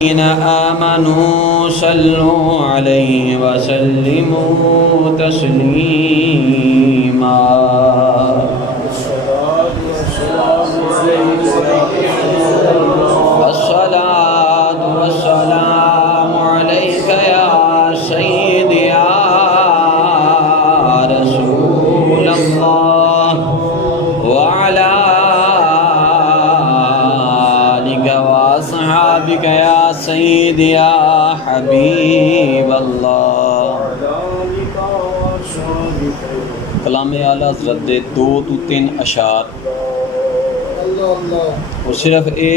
الذين آمنوا صلوا عليه وسلموا تسليما الصلاة والسلام عليك يا سيدي يا رسول الله وعلى آلك وأصحابك يا سيدي يا حبيب اللہ۔ کلام اعلی حضرت دے 2 تو 3 اشعار اور صرف اے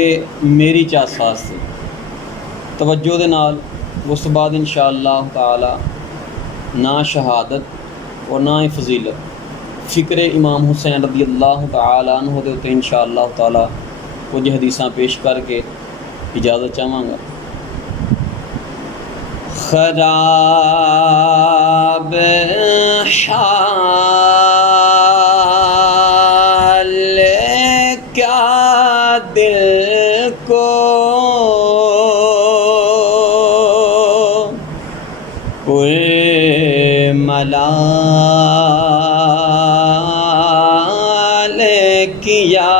میری چاس واسطے توجہ دے نال، اس بعد انشاءاللہ تعالی نہ شہادت اور نہ فضیلت فکر امام حسین رضی اللہ تعالی عنہ دے تے انشاءاللہ تعالی کچھ حدیثاں پیش کر کے اجازت چاہواں گا۔ خراب حال کیا دل کو پر ملال کیا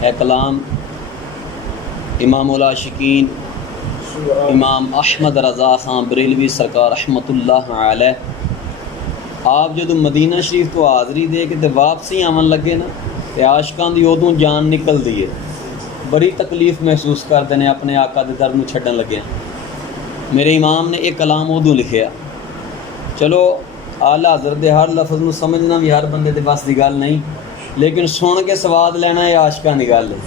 ہے کلام امام العاشقین امام احمد رضا خان بریلوی سرکار رحمت اللہ علیہ۔ آپ جدو مدینہ شریف تو حاضری دے کے تے واپسی آمن لگے نا تے عاشقاں دی ادوں جان نکل دی ہے، بڑی تکلیف محسوس کرتے ہیں اپنے آقا دے در نوں چھڈن لگے۔ میرے امام نے ایک کلام ادوں لکھیا، چلو اعلیٰ حضرت دے ہر لفظ نوں سمجھنا بھی ہر بندے دے بس دی گل نہیں، لیکن سن کے سواد لینا یہ عاشقاں دی گل ہے۔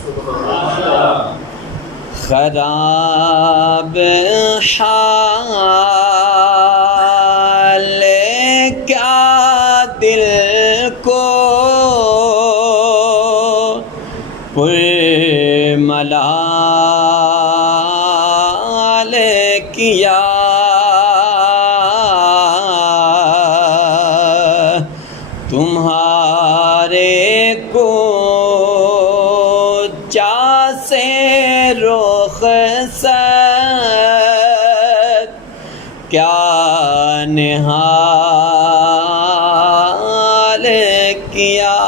خراب حال کیا دل کو پر ملال کیا، تمہارے کو سے رخصت کیا نہال کیا،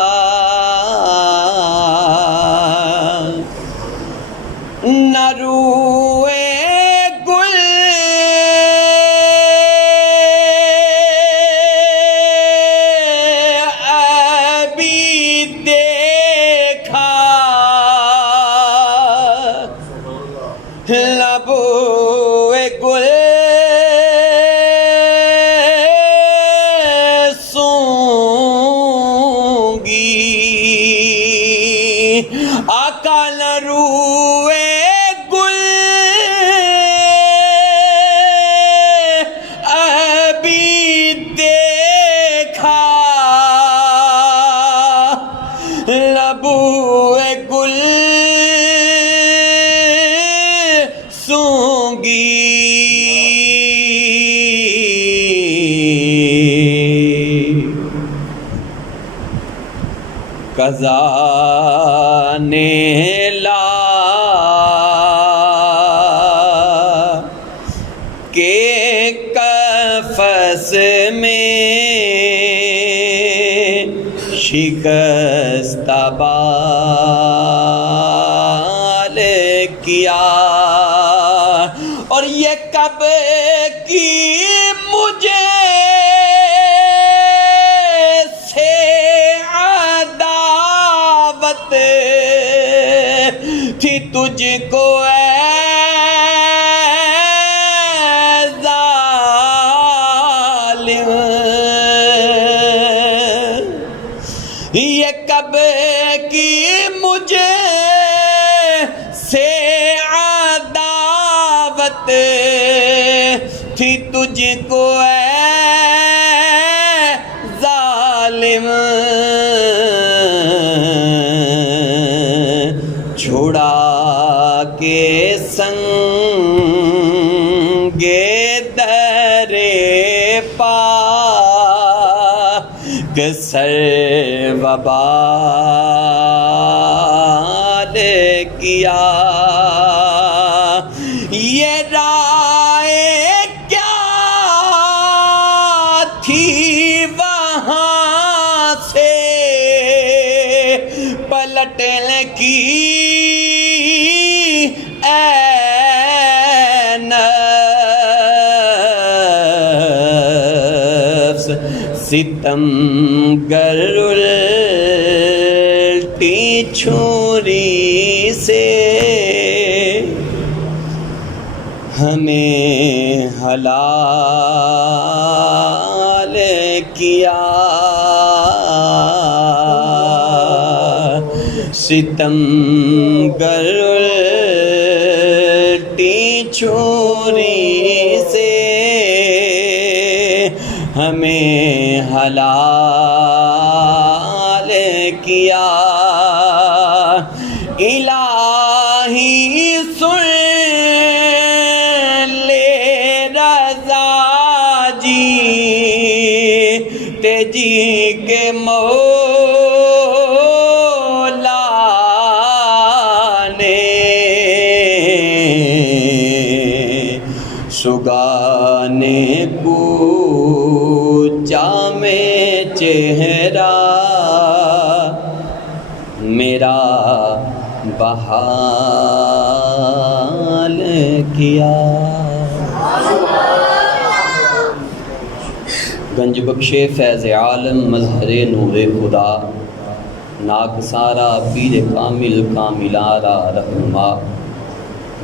نہ روئے گل ابھی دیکھا، لبوئے گل سونگی، آقا نہ روئے گل ابھی دیکھا، لبوئے گل سونگی، قضا نے لا کے قفس میں شکستہ بال کیا، اور یہ کب کی مجھے سے عداوت تھی تجھ کو اے ظالم، یہ کب کی مجھے سے عداوت تھی تجھ کو اے ظالم، چھڑا کے سنگ در پاک سرور وبال کیا، یہ رائے کیا تھی وہاں سے پلٹنے کی، اے نفس ستم گر الٹی چھری سے ہمیں حلال کیا، ستم گر الٹی چھری سے ہمیں حلال کیا، الہی سن لے رضا جی تیجی کے مولا نے، سگانے پوچھا میں چہرہ میرا بحال کیا۔ گنج بخشے فیض عالم مظہر نور خدا، ناک سارا پیر کامل کاملارا رہنما،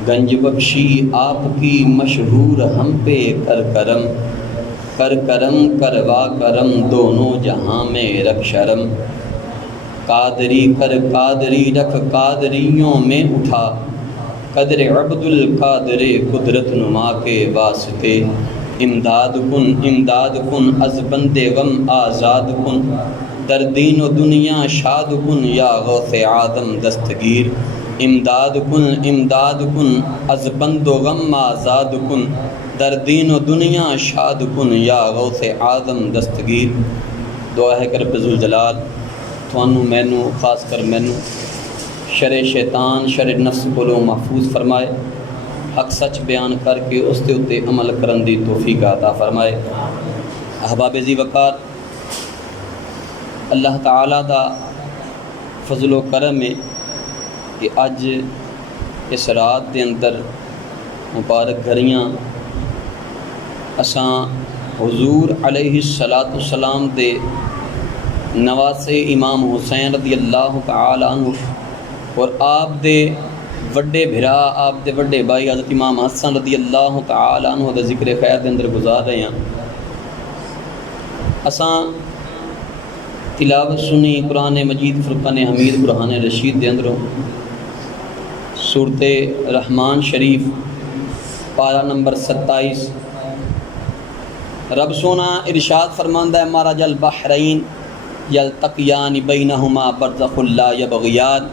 گنج بخشی آپ کی مشہور ہم پہ کر کرم، کر کرم کروا کرم دونوں جہاں میں رکھ شرم، قادری کر قادری رکھ قادریوں میں اٹھا، قدر عبد القادر قدرت نما کے واسطے، امداد کن از بند غم آزاد کن، در دین و دنیا شاد کن یا غوث آدم دستگیر، امداد کن از بند و غم آزاد کن، در دین و دنیا شاد کن یا غوث آدم دستگیر۔ دعا ہے کہ رب ذوالجلال تھانوں مینوں خاص کر مینوں شر شیطان شر نفس کو محفوظ فرمائے، حق سچ بیان کر کے اس دے اتے عمل کرن دی توفیق عطا فرمائے۔ احباب ذی وقار، اللہ تعالیٰ دا فضل و کرم ہے کہ اج اس رات دے اندر مبارک گھڑیاں اساں حضور علیہ السلام دے نواسے امام حسین رضی اللہ تعالی عنہ اور آپ دے وڈے بھرا آپ دے وڈے بھائی حضرت امام حسن رضی اللہ تعالی عنہ دا ذکر خیر دے اندر گزار رہے ہیں۔ اساں تلاوت سنی قرآن مجید فرقان حمید برہان رشید دے اندروں سورۃ رحمان شریف پارہ نمبر 27، رب سونا ارشاد فرماندہ ہے مرج البحرین یلتقیان بینہما برزخ لا یبغیان۔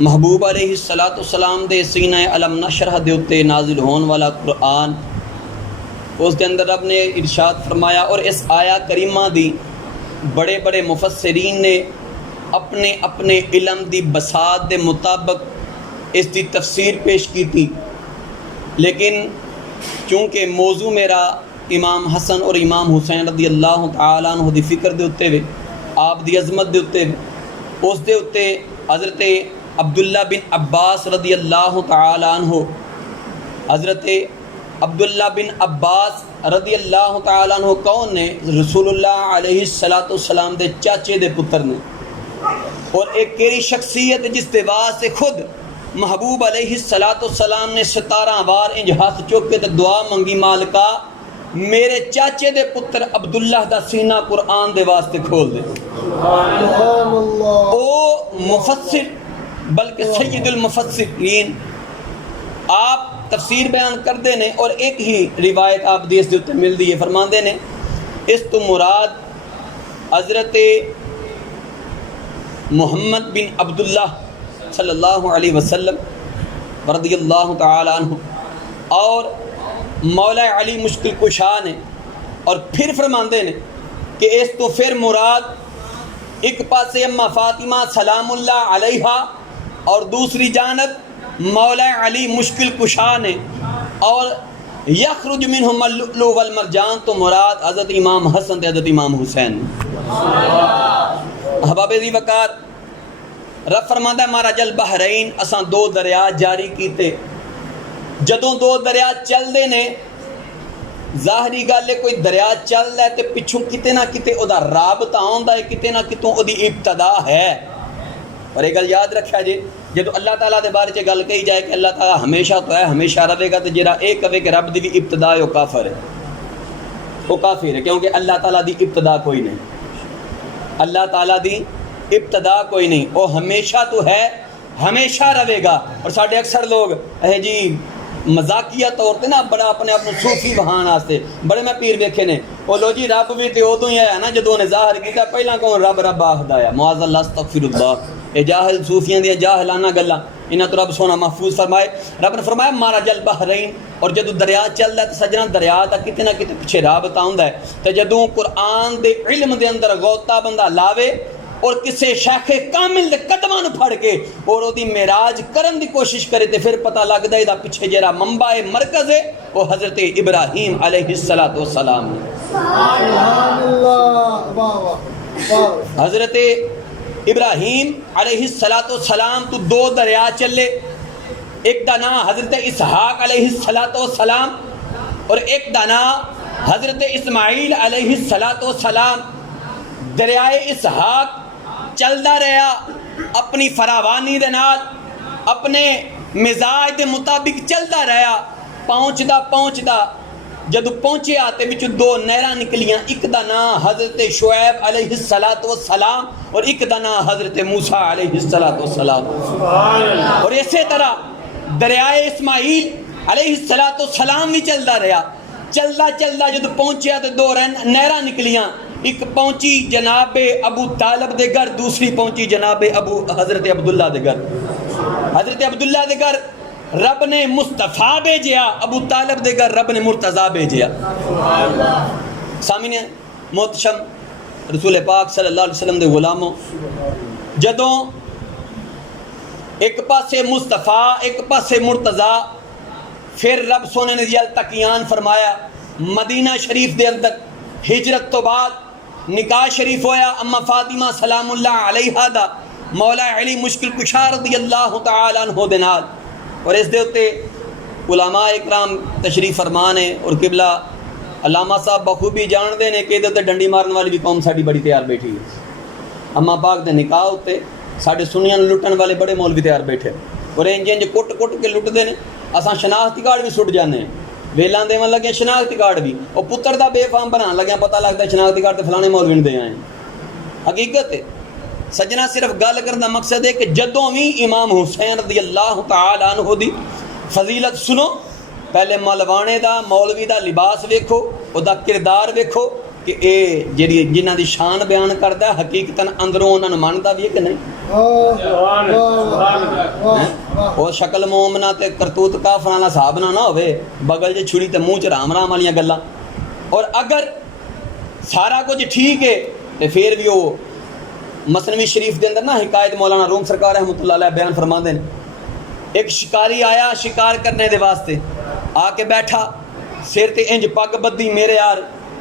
محبوب علیہ السلام دے سینہ علم نشرح دے اتے نازل ہون والا قرآن، اس دے اندر رب نے ارشاد فرمایا، اور اس آیا کریمہ دی بڑے بڑے مفسرین نے اپنے اپنے علم دی بساط دے مطابق اس دی تفسیر پیش کی تھی، لیکن چونکہ موضوع میرا امام حسن اور امام حسین رضی اللہ تعالیٰ عنہ دی فکر دے اتے وے، آپ دی عظمت دے اتے وے، اس دے اتے حضرت عبداللہ بن عباس رضی اللہ تعالیٰ عنہ، حضرت عبداللہ بن عباس رضی اللہ تعالیٰ عنہ کون نے؟ رسول اللہ علیہ السلام دے چاچے دے پتر نے، اور ایک کیری شخصیت جس دے واسطے خود محبوب علیہ السلام نے 17 بار انج ہاتھ چوک کے دعا منگی، مالکا میرے چاچے دے پتر عبداللہ دا سینہ قرآن دے واسطے کھول دے۔ او مفسر بلکہ سید المفسرین، آپ تفسیر بیان کر دے نے، اور ایک ہی روایت آپ دیس دیتے مل دی ہے، فرمان دے نے اس تو مراد حضرت محمد بن عبداللہ صلی اللہ علیہ وسلم رضی اللہ تعالی عنہ اور مولا علی مشکل کشا نے، اور پھر فرماندے نے کہ اس تو پھر مراد ایک پاسے اما فاطمہ سلام اللہ علیہا اور دوسری جانب مولا علی مشکل کشا نے، اور یخرج منہم اللؤلؤ والمرجان تو مراد حضرت امام حسن تے حضرت امام حسین۔ احباب ذی وقار، رب فرماندا ہے مارا جل بحرین، اساں دو دریا جاری کیتے، جدوں دو دریا چل دے نے، ظاہری گل ہے کوئی دریا چل رہا ہے تے پچھوں کتے نہ کتے او دا رابطہ آندا ہے، کتے نہ کتوں او دی ابتدا ہے۔ اور یہ گل یاد رکھا جی، جدو اللہ تعالیٰ دے بارے چ گل کہی جائے کہ اللہ تعالیٰ ہمیشہ تو ہے، ہمیشہ رہے گا، تو جڑا اے کہے کہ رب دی بھی ابتدا ہے وہ کافر ہے، وہ کافر ہے، کیونکہ اللہ تعالیٰ دی ابتدا کوئی نہیں، اللہ تعالیٰ دی ابتدا کوئی نہیں، وہ ہمیشہ تو ہے، ہمیشہ رہے گا۔ اور ساڈے اکثر لوگ جی مذاقیہ طور تے نا بڑا اپنے آپ صوفی بہان واسطے بڑے میں پیر ویکھے نے، وہ لو جی رب بھی تے ادوں ہی آیا نا جدوں نے ظاہر کیتا، پہلا کون رب رب آخدا ہے، معاذ اللہ استغفر اللہ۔ یہ جاہل صوفیاں دیاں جاہلانہ گلاں، انہاں تو رب سونا محفوظ فرمائے۔ رب نے فرمایا مارا جل بحرین، اور جدوں دریا چلدا ہے تے سجنا دریا دا کتے نہ کتے پیچھے رابطہ ہوندا ہے، تے جدوں قرآن دے علم دے اندر غوطہ بندہ لاوے اور کسے شیخ کامل دے قدماں نوں پھڑ کے اور او دی معراج کرن دی کوشش کرے تے پھر پتہ لگدا ہے دا پیچھے جڑا منبع مرکز ہے وہ حضرت ابراہیم علیہ السلام ہے۔ سبحان اللہ، حضرت ابراہیم علیہ السلام تو دو دریا چلے، ایک دا نام حضرت اسحاق علیہ السلام اور ایک دا نام حضرت اسماعیل علیہ السلام۔ دریائے اسحاق چلدا رہا اپنی فراوانی دے نال، اپنے مزاج دے مطابق چلدا رہا، پہنچدا جدو پہنچیا تے وچ دو نہراں نکلیاں، ایک دا نام حضرت شعیب علیہ السلام اور ایک دا نام حضرت موسیٰ علیہ السلام۔ اور اسی طرح دریائے اسماعیل علیہ السلام بھی چلدا رہا، چلدا جدو پہنچیا تے دو نہراں نکلیاں، ایک پہنچی جناب ابو طالب دے گھر، دوسری پہنچی جناب حضرت عبداللہ دے گھر۔ حضرت عبداللہ دے گھر رب نے مصطفیٰ بھیجیا، ابو طالب دے گھر رب نے مرتضیٰ بھیجیا۔ سامعین محتشم رسول پاک صلی اللہ علیہ وسلم دے غلاموں، جدوں ایک پاسے مصطفیٰ ایک پاسے مرتضیٰ، پھر رب سونے نے تقیان فرمایا مدینہ شریف دے اندر ہجرت تو بعد نکاح شریف ہویا اما فاطمہ سلام اللہ علیہا دا مولا علی مشکل کشا رضی اللہ تعالیٰ عنہ دے نال۔ اور اس دے اتے علماء اکرام تشریف فرمان ہے، اور قبلہ علامہ صاحب بخوبی جان دے نے کہ دے ڈنڈی مارن والی بھی قوم ساڑی بڑی تیار بیٹھی ہے۔ اما پاک دے نکاح ہوتے ساڑے سنیاں لٹن والے بڑے مولوی تیار بیٹھے، اور انج کٹ کے لٹ دے نے، اساں شناختی کارڈ بھی سٹ جانے ہیں، ویلاں دیون لگے شناختی کارڈ بھی، اور پتر دا بے فام بنان لگے پتہ لگتا ہے شناختی کارڈ تے فلانے مولوی نے دے آئے۔ حقیقت ہے سجنا، صرف گل کرن دا مقصد ہے کہ جدوں بھی امام حسین رضی اللہ تعالی عنہ دی فضیلت سنو، پہلے ملوانے دا مولوی دا لباس ویکھو، او دا کردار ویکھو کہ اے جڑی جنہاں دی شان بیان کردا ہے حقیقتاً اندروں انہاں نوں مندا بھی ہے کہ نہیں۔ اور شکل مومنہ تے کرتوت کافراں صاحب نہ ہوئے، بغل جے چھڑی تے منہ چ رام رام والیاں گلاں، اور اگر سارا کچھ ٹھیک ہے تے پھر بھی وہ مثنوی شریف دے اندر نا حکایت مولانا روم سرکار رحمۃ اللہ علیہ بیان فرماندے نے، ایک شکاری آیا شکار کرنے دے واسطے، آ کے بیٹھا سر تے انج پگ بدی میرے یار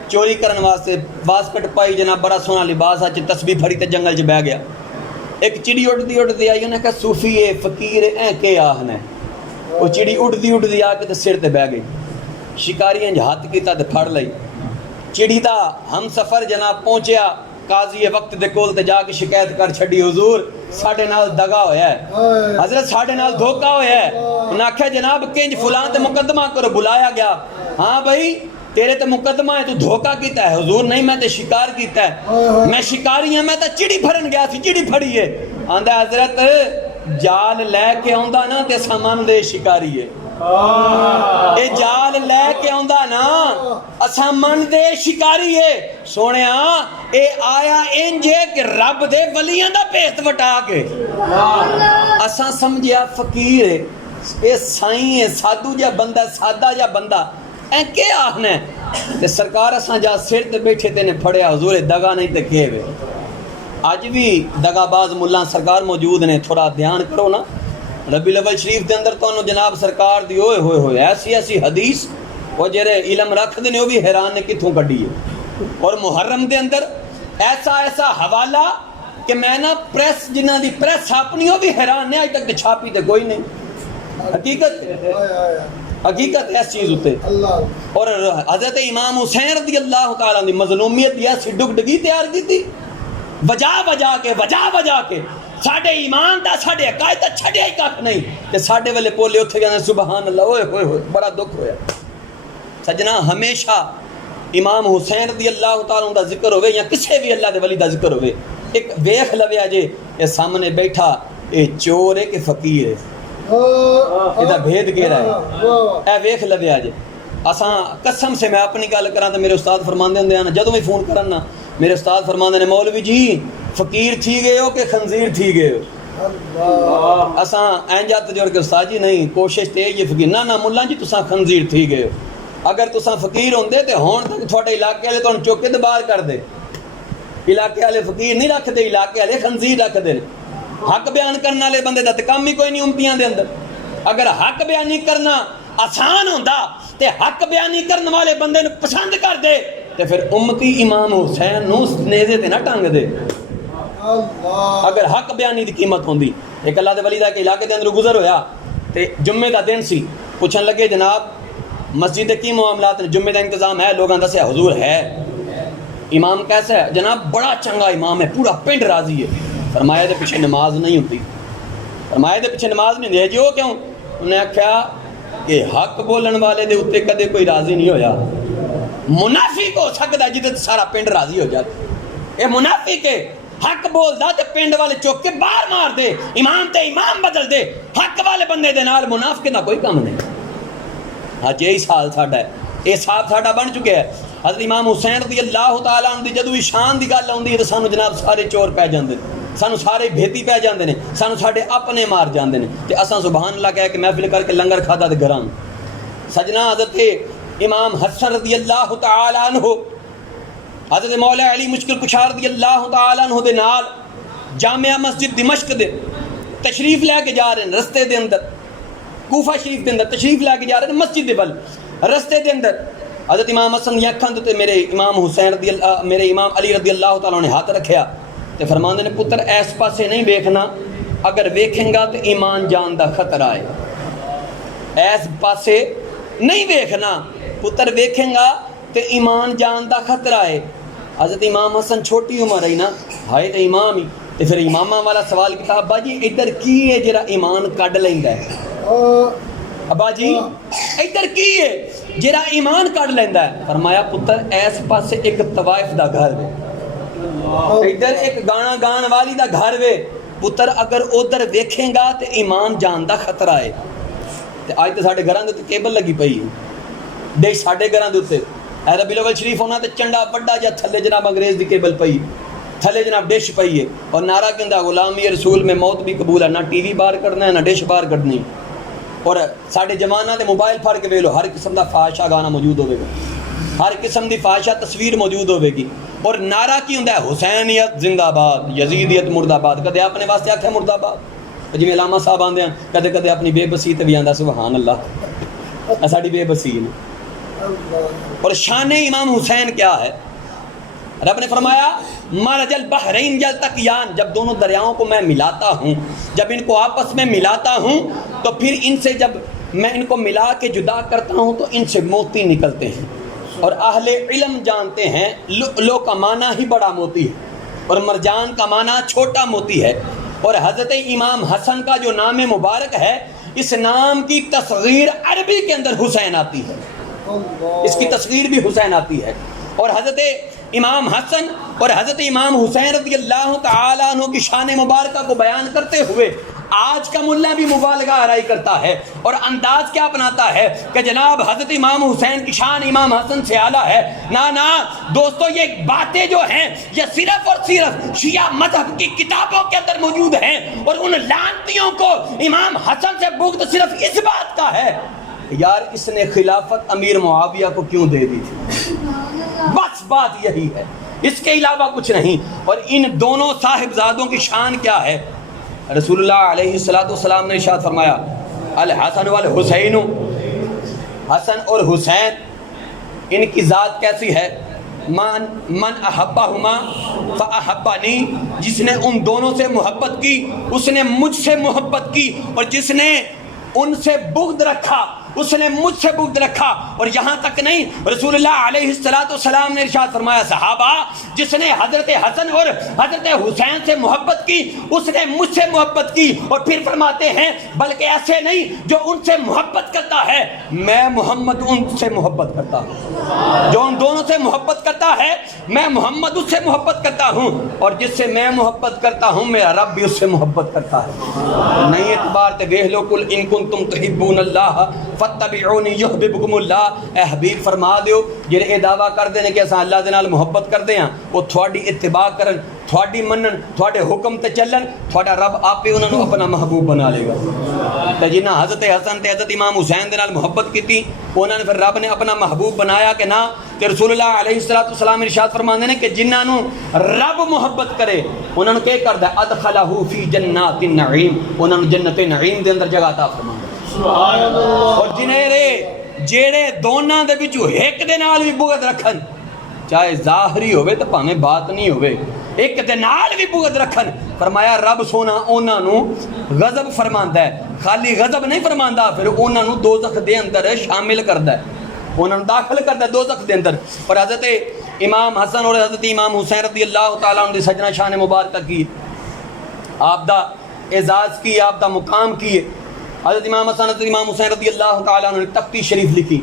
چوری کرن واسطے، واسکٹ پائی جناب بڑا سونا لباس اچ تسبیح پھڑی تے جنگل چ بہ گیا۔ ایک چڑی اڑدی آئی، انہیں کہا صوفی ہے فقیر ہے کے آہنا ہے، وہ چڑی اڑدی آ کے تے سر تے بہ گئی، شکاری انج ہاتھ کیتا تے پھڑ لئی، چڑی دا ہم سفر جناب پہنچیا قاضی وقت دے کول تے جا کے شکایت کر چھڈی، حضور ساڈے نال دگا ہویا ہے، حضرت ساڈے نال دھوکا ہویا ہے۔ انہاں آکھیا جناب کنج فلاں تے مقدمہ کرو، بلایا گیا، ہاں بھائی تیرے تے مقدمہ ہے تو دھوکا کیتا ہے، حضور نہیں میں تے شکار کیتا ہے، میں شکاری ہوں، میں تے چڑی پھڑن گیا سی، چڑی پھڑی ہے۔ آندا حضرت جال لے کے آندا نا تے سامان دے شکاری ہے، اے جال لے کے آندا نا اساں من دے شکاری ہے، سونیا اے آیا انجے کہ رب دے ولیاں دا پیت وٹا کے، اساں سمجھیا فقیر ہے، اے سائیں ہے، سادو جا بندہ، سادہ جا بندہ، اے کے آخنا ہے؟ تے سرکار اساں جا سر تے بیٹھے تے نے پھڑیا، حضور دگا نہیں تے کھے وے، اج بھی دگاباز ملا سرکار موجود نے، تھوڑا دھیان کرو نا، ربیع الاول شریف دے اندر تو جناب سرکار دی ہوئے ہوئے ہوئے ایسی ایسی حدیث وہ جڑے علم رکھ دے نے وہ بھی حیران نے کتھوں کڈی ہے، اور محرم دے اندر ایسا ایسا حوالہ کہ میں نا پریس جنہ دی پریس چھاپنی ہو بھی حیران نے، اج تک تے چھاپی تے کوئی نہیں، حقیقت ہے اس چیز ہوتے۔ اور حضرت امام حسین رضی اللہ تعالیٰ عنہ مظلومیت دی ایسی ڈگڈگی تیار کی تھی، وجہ بجا کے ساڈے ایمان دا ساڈے عقائد دا چھڈیا ہی کھ نہیں تے ساڈے والے پولے اتھے جانے سبحان اللہ، اوئے ہوئے ہوئے بڑا دکھ ہویا۔ سجنا ہمیشہ امام حسین رضی اللہ تعالیٰ عنہ دا ذکر ہوئے یا کسے بھی اللہ دے ولی دا ذکر ہوئے، ایک ویکھ لویا جے یہ سامنے بیٹھا اے چور ہے کہ فقیر ہے، یہ بھید کہہ رہا ہے، اے ویکھ لویا جے۔ اساں قسم سے میں اپنی گل کراں تے میرے استاد فرماندے ہوندے ہیں جدوں بھی فون کرن نا میرے استاد فرماندے نے مولوی جی فقیر تھی گئے ہو کہ خنزیر تھی گئے ہو، اساں اینجا تجور کے استاد جی نہیں کوشش تے یہ فقیر نہ ملا جی تساں خنزیر تھی گئے ہو، اگر تساں فقیر ہوندے تے ہون تک تھوڑے علاقے والے تانوں چوک کے تے باہر کر دے، علاقے والے فقیر نہیں رکھ دے، علاقے والے خنزیر رکھ دے۔ حق بیان کرنے والے بندے دا تے کام ہی کوئی نہیں امتیاں دے اندر، اگر حق بیانی کرنا آسان ہوندا تے حق بیانی کرنے والے بندے نو پسند کر دے تے پھر امتی امام حسین نو نیزے تے نہ ٹانگ دے، اگر حق بیانی دی قیمت ہوندی۔ ایک اللہ دے ولی دا کہ علاقے دے اندر گزر ہویا تے جمعے دا دن سی، پوچھن لگے جناب مسجد کی معاملات جمعے دا انتظام ہے؟ لوگاں دسیا حضور ہے۔ امام کیسا ہے؟ جناب بڑا چنگا امام ہے، پورا پنڈ راضی ہے۔ فرمایا دے پیچھے نماز نہیں ہوتی، فرمایا دے پیچھے نماز نہیں ہوتی، جی وہ کیوں؟ انہوں نے کہا کہ حق بولن والے دے اتے کدے کوئی راضی نہیں ہویا، منافق ہو سکتا ہے جدے سارا پنڈ راضی ہو جاتا، اے منافق ہے، حق بول دا تے پنڈ والے چوک کے باہر مار دے، امام تے امام بدل دے، حق والے بندے دے نال منافق نہ کوئی کام نہیں۔ ہاں یہی سال ساڈا ہے، یہ صاحب ساڈا بن چکے ہے۔ حضرت امام حسین رضی اللہ تعالیٰ عنہ دی جدوں شان دی گل آندی ہے تے سانو جناب سارے چور پہ جاندے نے، سانو سارے بھیتی پہ جاندے نے، سانو ساڈے اپنے مار جاندے نے تے اساں سبحان اللہ کہہ کے محفل کر کے لنگر کھادا تے گھراں۔ سجنا حضرت امام حسن رضی اللہ تعالیٰ عنہ حضرت مولا علی مشکل کشا رضی اللہ تعالیٰ عنہ دے نال جامعہ مسجد دمشق دے تشریف لے کے جا رہے ہیں، رستے دے اندر کوفہ شریف دے اندر تشریف لے کے جا رہے ہیں مسجد دے بل، رستے دے اندر حضرت امام حسن دی اکھاں تے میرے امام حسین رضی اللہ میرے امام علی رضی اللہ تعالیٰ نے ہاتھ رکھیا تے فرماندے نے پتر ایس پاسے نہیں ویکھنا، اگر ویکھیں گا تے ایمان جان دا خطرہ ہے، ایس پاسے نہیں ویکھنا پتر ویکھیں گا تے ایمان جان دا خطرہ ہے۔ حضرت امام حسن چھوٹی عمر ہے نا، ہائے تے امام ہی تے پھر امامہ والا سوال کیتا ابا جی ادھر کی ہے جڑا ایمان کڈ لیندا ہے؟ ابا جی ادھر کی ہے جڑا ایمان کڈ لیندا ہے؟ فرمایا پتر ایس پاسے ایک طوائف دا گھر وے، ادھر ایک گانا گان والی دا گھر وے، پتر اگر ادھر ویکھیں گا تے ایمان جان دا خطرہ ہے۔ تے اج تے ساڈے گھراں دے کیبل لگی پئی ہے، ڈش ساڈے گھراں دے اوتے اے ربیع الاول شریف ہونا تے چنڈا بڑا جا تھلے جناب انگریز دی کیبل پئی، تھلے جناب ڈش پئی ہے اور نعرہ کہندا غلامی رسول میں موت بھی قبول ہے، نہ ٹی وی باہر کرنا ہے نہ ڈش باہر کرنی، اور ساڈے جمانہ تے موبائل پھڑ کے ویلو ہر قسم دا فحاشا گانا موجود ہوے گا، ہر قسم دی فحاشا تصویر موجود ہوے گی، اور نعرہ کی ہوندا ہے حسینیت زندہ باد، یزیدیت مردہ آباد، کدے اپنے واسطے آکھے مردہ آباد، جویں علامہ صاحب آندے ہیں کدے کدے اپنی بے بسی تے بھی آندا سبحان اللہ، ساڈی بے بسی ہے۔ اور شان امام حسین کیا ہے؟ رب نے فرمایا مرج البحرین یلتقیان، جب دونوں دریاؤں کو میں ملاتا ہوں، جب ان کو آپس میں ملاتا ہوں تو پھر ان سے جب میں ان کو ملا کے جدا کرتا ہوں تو ان سے موتی نکلتے ہیں، اور اہل علم جانتے ہیں لؤلؤ کا معنی ہی بڑا موتی ہے اور مرجان کا معنی چھوٹا موتی ہے، اور حضرت امام حسن کا جو نام مبارک ہے اس نام کی تصغیر عربی کے اندر حسین آتی ہے، اس کی تصغیر بھی حسین آتی ہے، اور حضرت امام حسن اور حضرت امام حسین رضی اللہ تعالیٰ عنہ کی شان مبارکہ کو بیان کرتے ہوئے آج کا ملا بھی مبالغہ آرائی کرتا ہے اور انداز کیا اپناتا ہے کہ جناب حضرت امام حسین کی شان امام حسن سے اعلیٰ ہے۔ نا دوستو، یہ باتیں جو ہیں یہ صرف اور صرف شیعہ مذہب کی کتابوں کے اندر موجود ہیں، اور ان لعنتیوں کو امام حسن سے بغض صرف اس بات کا ہے یار اس نے خلافت امیر معاویہ کو کیوں دے دی تھی، بس بات یہی ہے اس کے علاوہ کچھ نہیں. اور ان دونوں صاحبزادوں کی شان کیا ہے؟ رسول اللہ علیہ السلام نے ارشاد فرمایا الحسن والحسین، حسن اور حسین ان کی ذات کیسی ہے؟ من احبہما فاحبنی، جس نے ان دونوں سے محبت کی اس نے مجھ سے محبت کی، اور جس نے ان سے بغض رکھا اس نے مجھ سے بغض رکھا. اور یہاں تک نہیں، رسول اللہ علیہ السلام نے ارشاد فرمایا صحابہ جس نے حضرت حسن اور حضرت حسین سے محبت کی اس نے مجھ سے محبت کی. اور پھر فرماتے ہیں بلکہ ایسے نہیں، جو ان سے محبت کرتا ہے میں محمد ان سے محبت کرتا ہوں، جو ان دونوں سے محبت کرتا ہے میں محمد اس سے محبت کرتا ہوں، اور جس سے میں محبت کرتا ہوں میرا رب بھی اس سے محبت کرتا ہے. نہیں اعتبار تے ویکھ لو قل ان کنتم تحبون اللہ فتبعونی یحببکم اللہ. اے حبیب فرما دیو جڑے یہ دعویٰ کردے نے کہ اساں اللہ دے نال محبت کردے ہاں وہ تھوڑی اتباع کرن، تھوڑی منن، تھوڑے حکم تے چلن، تھوڑا رب آپ ہی انہاں نو اپنا محبوب بنا لے گا. تے جنہاں حضرت حسن تے حضرت امام حسین دے نال محبت کیتی انہاں نے پھر رب نے اپنا محبوب بنایا کہ نہ. کہ رسول اللہ علیہ السلام ارشاد فرماندے نے کہ جنہاں نو رب محبت کرے انہاں نو کیا کردا ہے ادخلہ فی جنات النعیم، انہاں نو جنت نعیم دے اندر جگہ عطا فرماتا. اور جیڑے دونوں دے وچوں ایک دے نال بھی بغض رکھن، چاہے ظاہری ہوئے تو پاویں باطنی ہوئے، ایک دے نال بھی بغض رکھن، فرمایا رب سونا انہاں نو غضب فرماندا ہے. خالی غضب نہیں فرماندا، پھر انہاں نو دوزخ دے اندر شامل کردا ہے، انہاں نو داخل کردا ہے دوزخ دے اندر. اور حضرت امام حسن اور حضرت امام حسین رضی اللہ تعالیٰ عنہ دی سجنہ شان مبارکہ کی، آپ دا اعزاز کی، آپ دا مقام کی. حضرت امام حسن حضرت امام حسین رضی اللہ تعالیٰ عنہ نے تختی شریف لکھی،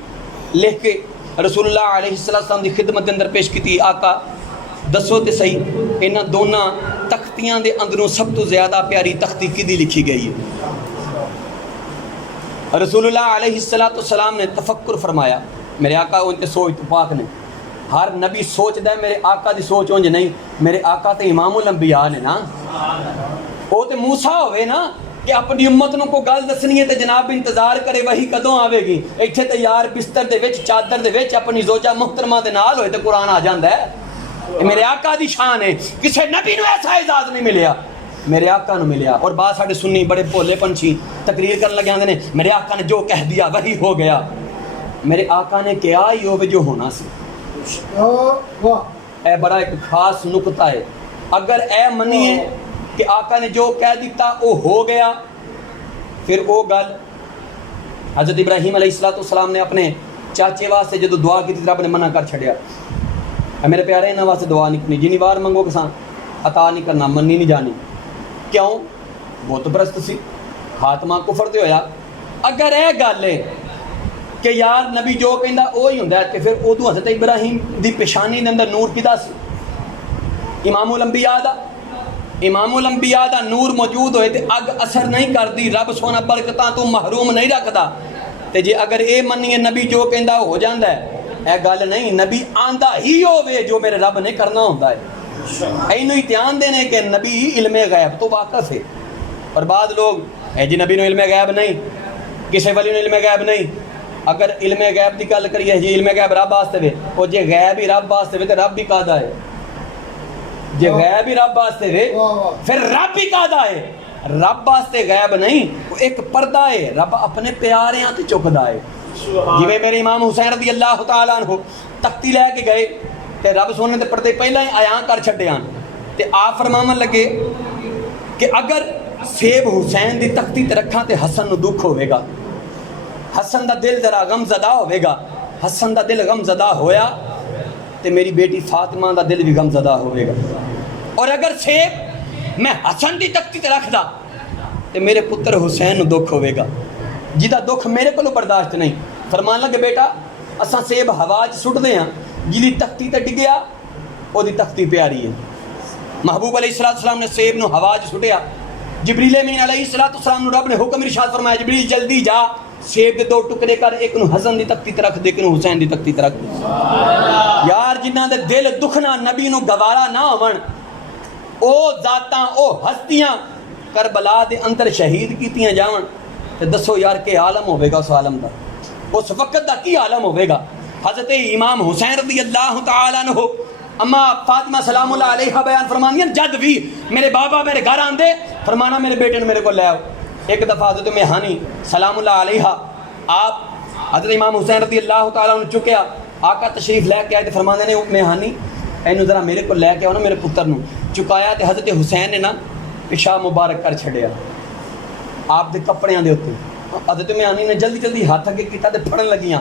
لکھ کے رسول اللہ علیہ السلام دی خدمت دے اندر پیش کیتی. آقا دسو تے صحیح انہاں دونوں تختیاں دے اندروں سب تو زیادہ پیاری تختی کدی لکھی گئی ہے؟ رسول اللہ علیہ السلام نے تفکر فرمایا. میرے آقا ان تے سوچ تو پاک نے، ہر نبی سوچدا ہے، میرے آقا دی سوچ اونج نہیں. میرے آقا تے امام الانبیاء نے نا، او تے موسیٰ ہوئے نا کہ اپنی امت نو کو گل دسنی ہے تے جناب انتظار کرے وہی کدوں آوے گی. ایتھے تے یار بستر دے وچ چادر دے وچ اپنی زوجہ محترمہ دے نال ہوئے تے قرآن آ جاندا ہے. میرے آقا دی شان ہے، کسے نبی نو ایسا اعزاز نہیں ملیا، میرے آقا نو ملیا. اور بعض ساڈے سنی بڑے بھولے پنچھی تقریر کرن لگے آندے نے میرے آقا نے جو کہہ دیا وہی ہو گیا. میرے آقا نے کیا ہی ہوے جو ہونا سی. اے بڑا ایک خاص نقطہ ہے. اگر اے منیے کہ آقا نے جو کہہ دیتا وہ ہو گیا، پھر وہ گل حضرت ابراہیم علیہ السلام نے اپنے چاچے واسطے جدو دعا کی رب نے منع کر چھڑیا. میرے پیارے انہاں واسطے دعا نہیں کرنی، جنی بار منگو کساں عطا نہیں کرنا، منی نہیں جانی. کیوں؟ بت پرست سی، خاتمہ کفر دے ہویا. اگر اے گل ہے کہ یار نبی جو کہندا وہی ہوندا ہے تے پھر ادو حضرت ابراہیم دی پیشانی دے اندر نور کدا سی؟ امام الانبیاء دا نور موجود ہوئے تے اگ اثر نہیں کردی، رب سونا برکتاں تو محروم نہیں رکھدا. تے جے اگر اے منیے نبی جو کہندا ہو جاندا ہے، اے گل نہیں نبی آندا ہی ہوے جو میرے رب نے کرنا ہوندا ہے. اینو ہی دھیان دینے کہ نبی علم غیب تو واقف ہے. اور بعض لوگ اے جی نبی نو علم غیب نہیں، کسے ولی نو علم غیب نہیں. اگر علم غیب دی گل کریے جی علم غیب رب واسطے وے، او جے غیب ہی رب واسطے وے تے رب بھی کادا ہے؟ جے غیب ہی رب واسطے وے پھر رب بھی کادا ہے؟ رب واسطے غیب نہیں، وہ ایک پردہ ہے، رب اپنے پیاریاں تے چکدا ہے. جویں میرے امام حسین رضی اللہ تعالیٰ عنہ تختی لے کے گئے تے رب سونے دے پردے پہلا ہی آیاں کر چھڈے ہن تے آپ فرماون لگے کہ اگر سیب حسین دی تختی تے رکھاں تے حسن نو دکھ ہوے گا، حسن دا دل ذرا غم زدہ ہوے گا. حسن دا دل غم زدہ ہویا تے میری بیٹی فاطمہ دا دل بھی غم زدہ ہوے گا. اور اگر سیب میں حسن دی تختی تے رکھ دا تے میرے پتر حسین نو دکھ ہوے گا، جدا دکھ میرے کو برداشت نہیں. فرمان لگے بیٹا اساں سیب ہوا چ سٹ دے ہاں، جی تختی تے ڈگیا او دی تختی پیاری ہے. محبوب علیہ السلام نے سیب نو ہوا چ سٹیا. جبریل امین علیہ السلام نو رب نے حکم ارشاد فرمایا جبریل جلدی جا سیب دے 2 ٹکڑے کر، ایک نو حسن دی تختی تے رکھ دے، ایک نو حسین دی تختی تے رکھ دے. یار جنہاں دے دل دکھنا نبی نو گوارا نہ ہون، او ذاتاں او ہستیاں کربلا دے اندر شہید کیتیاں جاون تے دسو یار کہ عالم ہوے گا اس عالم دا، اس وقت دا کی عالم ہوے گا. حضرت امام حسین رضی اللہ تعالیٰ عنہ اما فاطمہ سلام اللہ علیہ بیان فرماندی ہیں جد بھی میرے بابا میرے گھر آندے فرمانا میرے بیٹے نے میرے کو لے آؤ. ایک دفعہ حضرت میہانی سلام اللہ علیہ آپ حضرت امام حسین رضی اللہ تعالیٰ عنہ چکیا آقا تشریف لے کے آئے تو فرماندے نے میہانی اینو ذرا میرے کو لے کے آؤ نا میرے پتر نو. چکایا تو حضرت حسین نے نا پیشاب مبارک کر چھڑیا آپ دے کپڑیاں دے ہوتے. حضرت میہانی نے جلدی جلدی ہاتھ اگے کیتا تے پھڑن لگیاں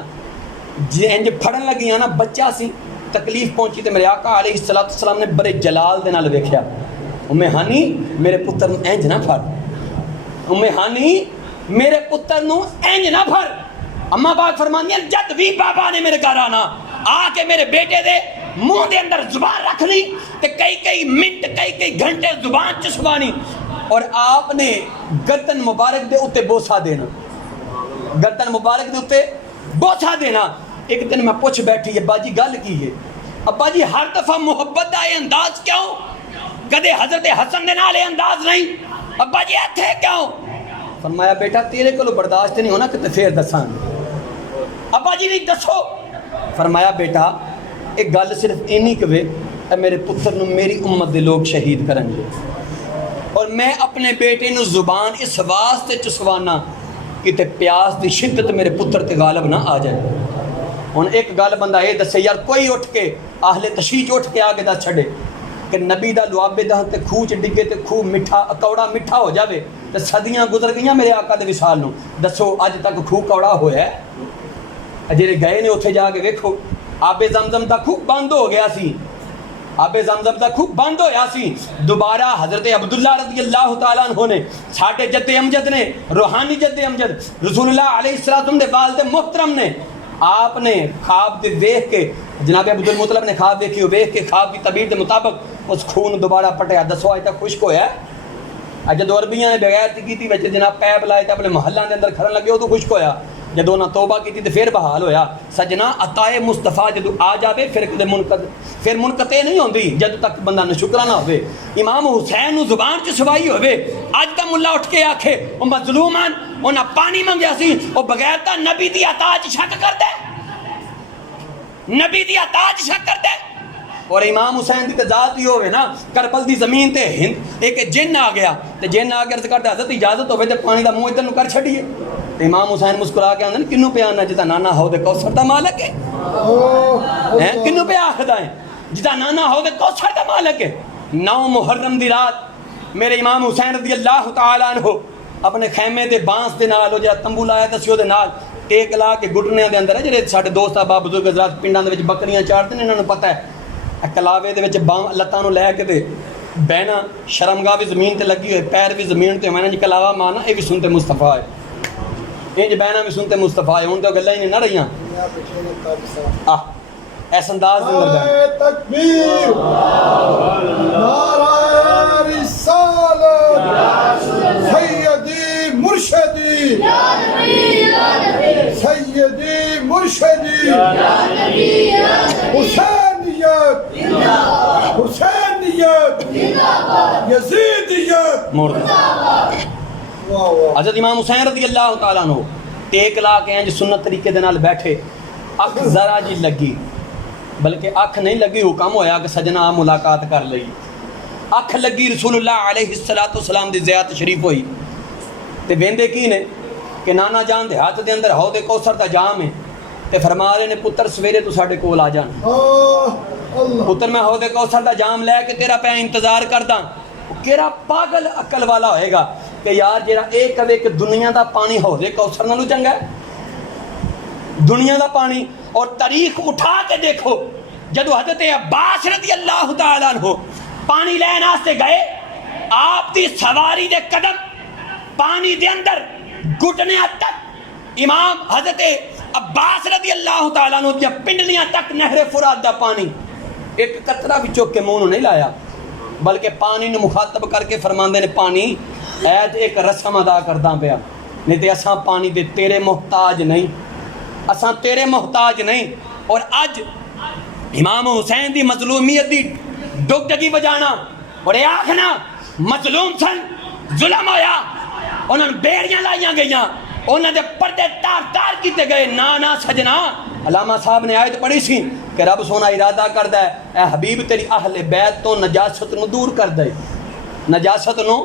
انج پھڑن لگیاں نا بچہ سی تکلیف پہنچی تے میرے آقا علیہ السلام نے بڑے جلال دے نال ویکھیا میہانی میرے پتر نو انج نہ پھڑ میہانی میرے پتر نو انج نہ پھڑ. اما باغ فرماندی ہیں جد بھی بابا نے میرے گھر آنا آ کے میرے بیٹے دے منہ دے اندر زبان رکھ لی تے کئی منٹ کئی گھنٹے زبان چسوانی اور آپ نے گردن مبارک دے اتے بوسا دینا گردن مبارک دے اتے بوسا دینا. ایک دن میں پوچھ بیٹھی ابا جی گل کی ہے ابا جی ہر دفعہ محبت دا یہ انداز کیوں کدے حضرت حسن دے نال انداز نہیں ابا جی ایتھے کیوں. فرمایا بیٹا تیرے کو برداشت نہیں ہونا کہ پھر دساں. ابا جی نہیں دسو. فرمایا بیٹا ایک گل صرف اینی کہے اے میرے پتر نو میری امت دے لوگ شہید کرن گے اور میں اپنے بیٹے نو زبان اس واسطے چسوانا کہ تے پیاس دی شدت میرے پتر تے غالب نہ آ جائے. ہن ایک گل بندہ یہ دسے یار کوئی اٹھ کے اہل تشیع اٹھ کے آگے دس چھڑے کہ نبی دا لعابے دا تے خوہ چ ڈگے تے خوہ میٹھا کوڑا میٹھا ہو جاوے تے صدیاں گزر گئیاں میرے آقا دے وصال نو دسو اج تک خوہ کوڑا ہویا ہے. جڑے گئے نے اوتھے جا کے ویکھو آب زمزم دا خوہ بند ہو گیا سی آب زمزم دا خوہ بند ہویا سی. دوبارہ حضرت عبداللہ رضی اللہ تعالیٰ عنہ نے ساڈے جد امجد نے روحانی جد امجد رسول اللہ علیہ السلام دے والد محترم نے آپ نے خواب دے دیکھ کے جناب عبد المطلب نے خواب دیکھی ویکھ کے خواب کی تعبیر دے مطابق اس خون دوبارہ پٹیا. دسو اج تک خشک ہویا ہے جدو عربیاں نے بغیر کی وچ جناب پیپ لائے تے اپنے محلہ دے اندر کھڑن لگے ادو خشک ہویا جدو نہ توبہ کی تے پھر بحال ہویا. سجنا عطائے مصطفیٰ جدو آ جاوے پھر منقطع نہیں ہوندی جدو تک بندہ نہ شکرانہ ہوئے. امام حسین نو زبان چ سوائی ہوئے اج دا ملا اٹھ کے آکھے او مظلومان انہاں پانی منگیا سی او بغیر تا نبی دی عطا چ شک کر دے نبی دی عطا چ شک کر دے. اور امام حسین دی ذات ہی ہوئے نا کربل دی زمین تے ہند ایک جن آ گیا تے جن آ کے عرض کرتا حضرت اجازت ہوئے تے پانی دا منہ ادھر نو کر چھڑیے. امام حسین مسکرا کے آندے کنوں پہ آنا جتا نانا ہو دے کوثر دا مالک ہے کنوں پہ آخدا ہے جتا نانا ہو دے کوثر دا مالک ہے. 9 محرم دی رات میرے امام حسین رضی اللہ تعالیٰ عنہ اپنے خیمے دے بانس دے نال جڑا تمبو لایا تے سیو دے نال ٹیک لا کے گھٹنے دے اندر جڑے ساڈے دوست احباب بزرگ حضرات پنڈاں دے وچ بکریاں چارتے نے انہاں نوں پتہ ہے کلاوے دے وچ لتاں نوں لے کے تے بہنا شرمگاہ بھی زمین تے لگی ہوئے پیر بھی زمین تے میں نے کلاوا مارنا اے بھی سنتے مصطفیٰ ہے انج بہنا بھی سنتے مصطفیٰ ہے. ہن تے گلاں ہی نہ رہیاں ایس انداز دے اندر نعرہ تکبیر نعرہ رسالت سیدی مرشدی سیدی مرشدی حسینیت حسینیت یزیدیت حضرت امام حسین رضی اللہ تعالیٰ عنہ ٹیک لا کے انج سنت طریقے دے نال بیٹھے اکھ ذرا جی لگی بلکہ اکھ نہیں لگی حکم ہویا کہ سجنا ملاقات کر لئی. اکھ لگی رسول اللہ علیہ السلام دی زیارت شریف ہوئی تے ویندے کی نے کہ نانا جان دے ہاتھ دے اندر حوض کوثر دا جام ہے تے فرما رہے نے پتر سویرے تو ساڈے کول آ جان پتر میں حوض کوثر دا جام لے کے تیرا پہ انتظار کردا. کیڑا پاگل عقل والا ہوئے گا کہ یار جیڑا ایک کہے کہ دنیا دا پانی حوض کوثر نالوں چنگا ہے دنیا دا پانی. اور تاریخ اٹھا کے دیکھو جدو حضرت عباس رضی اللہ تعالیٰ عنہ پانی لین واسطے گئے آپ دی سواری دے قدم پانی دے اندر گھٹنے تک امام حضرت عباس رضی اللہ تعالیٰ عنہ دیا پنڈلیاں تک نہر فرات دا پانی ایک قطرہ بھی چوک کے منہ نہیں لایا بلکہ پانی نے مخاطب کر کے فرماندے نے پانی ایت ایک رسم ادا کرداں پیا نہیں تے اساں پانی دے تیرے محتاج نہیں اساں تیرے محتاج نہیں. اور اج امام حسین دی مظلومیت دی ڈگڈگی بجانا اور یہ آخنا مظلوم سن ظلم ہویا انہوں نے بیڑیاں لائیاں گئیاں انہوں نے پردے تار تار کیتے گئے. نا سجنا علامہ صاحب نے آیت پڑھی سی کہ رب سونا ارادہ کردا ہے اے حبیب تیری اہل بیت تو نجاست نو دور کر دے، نجاست نو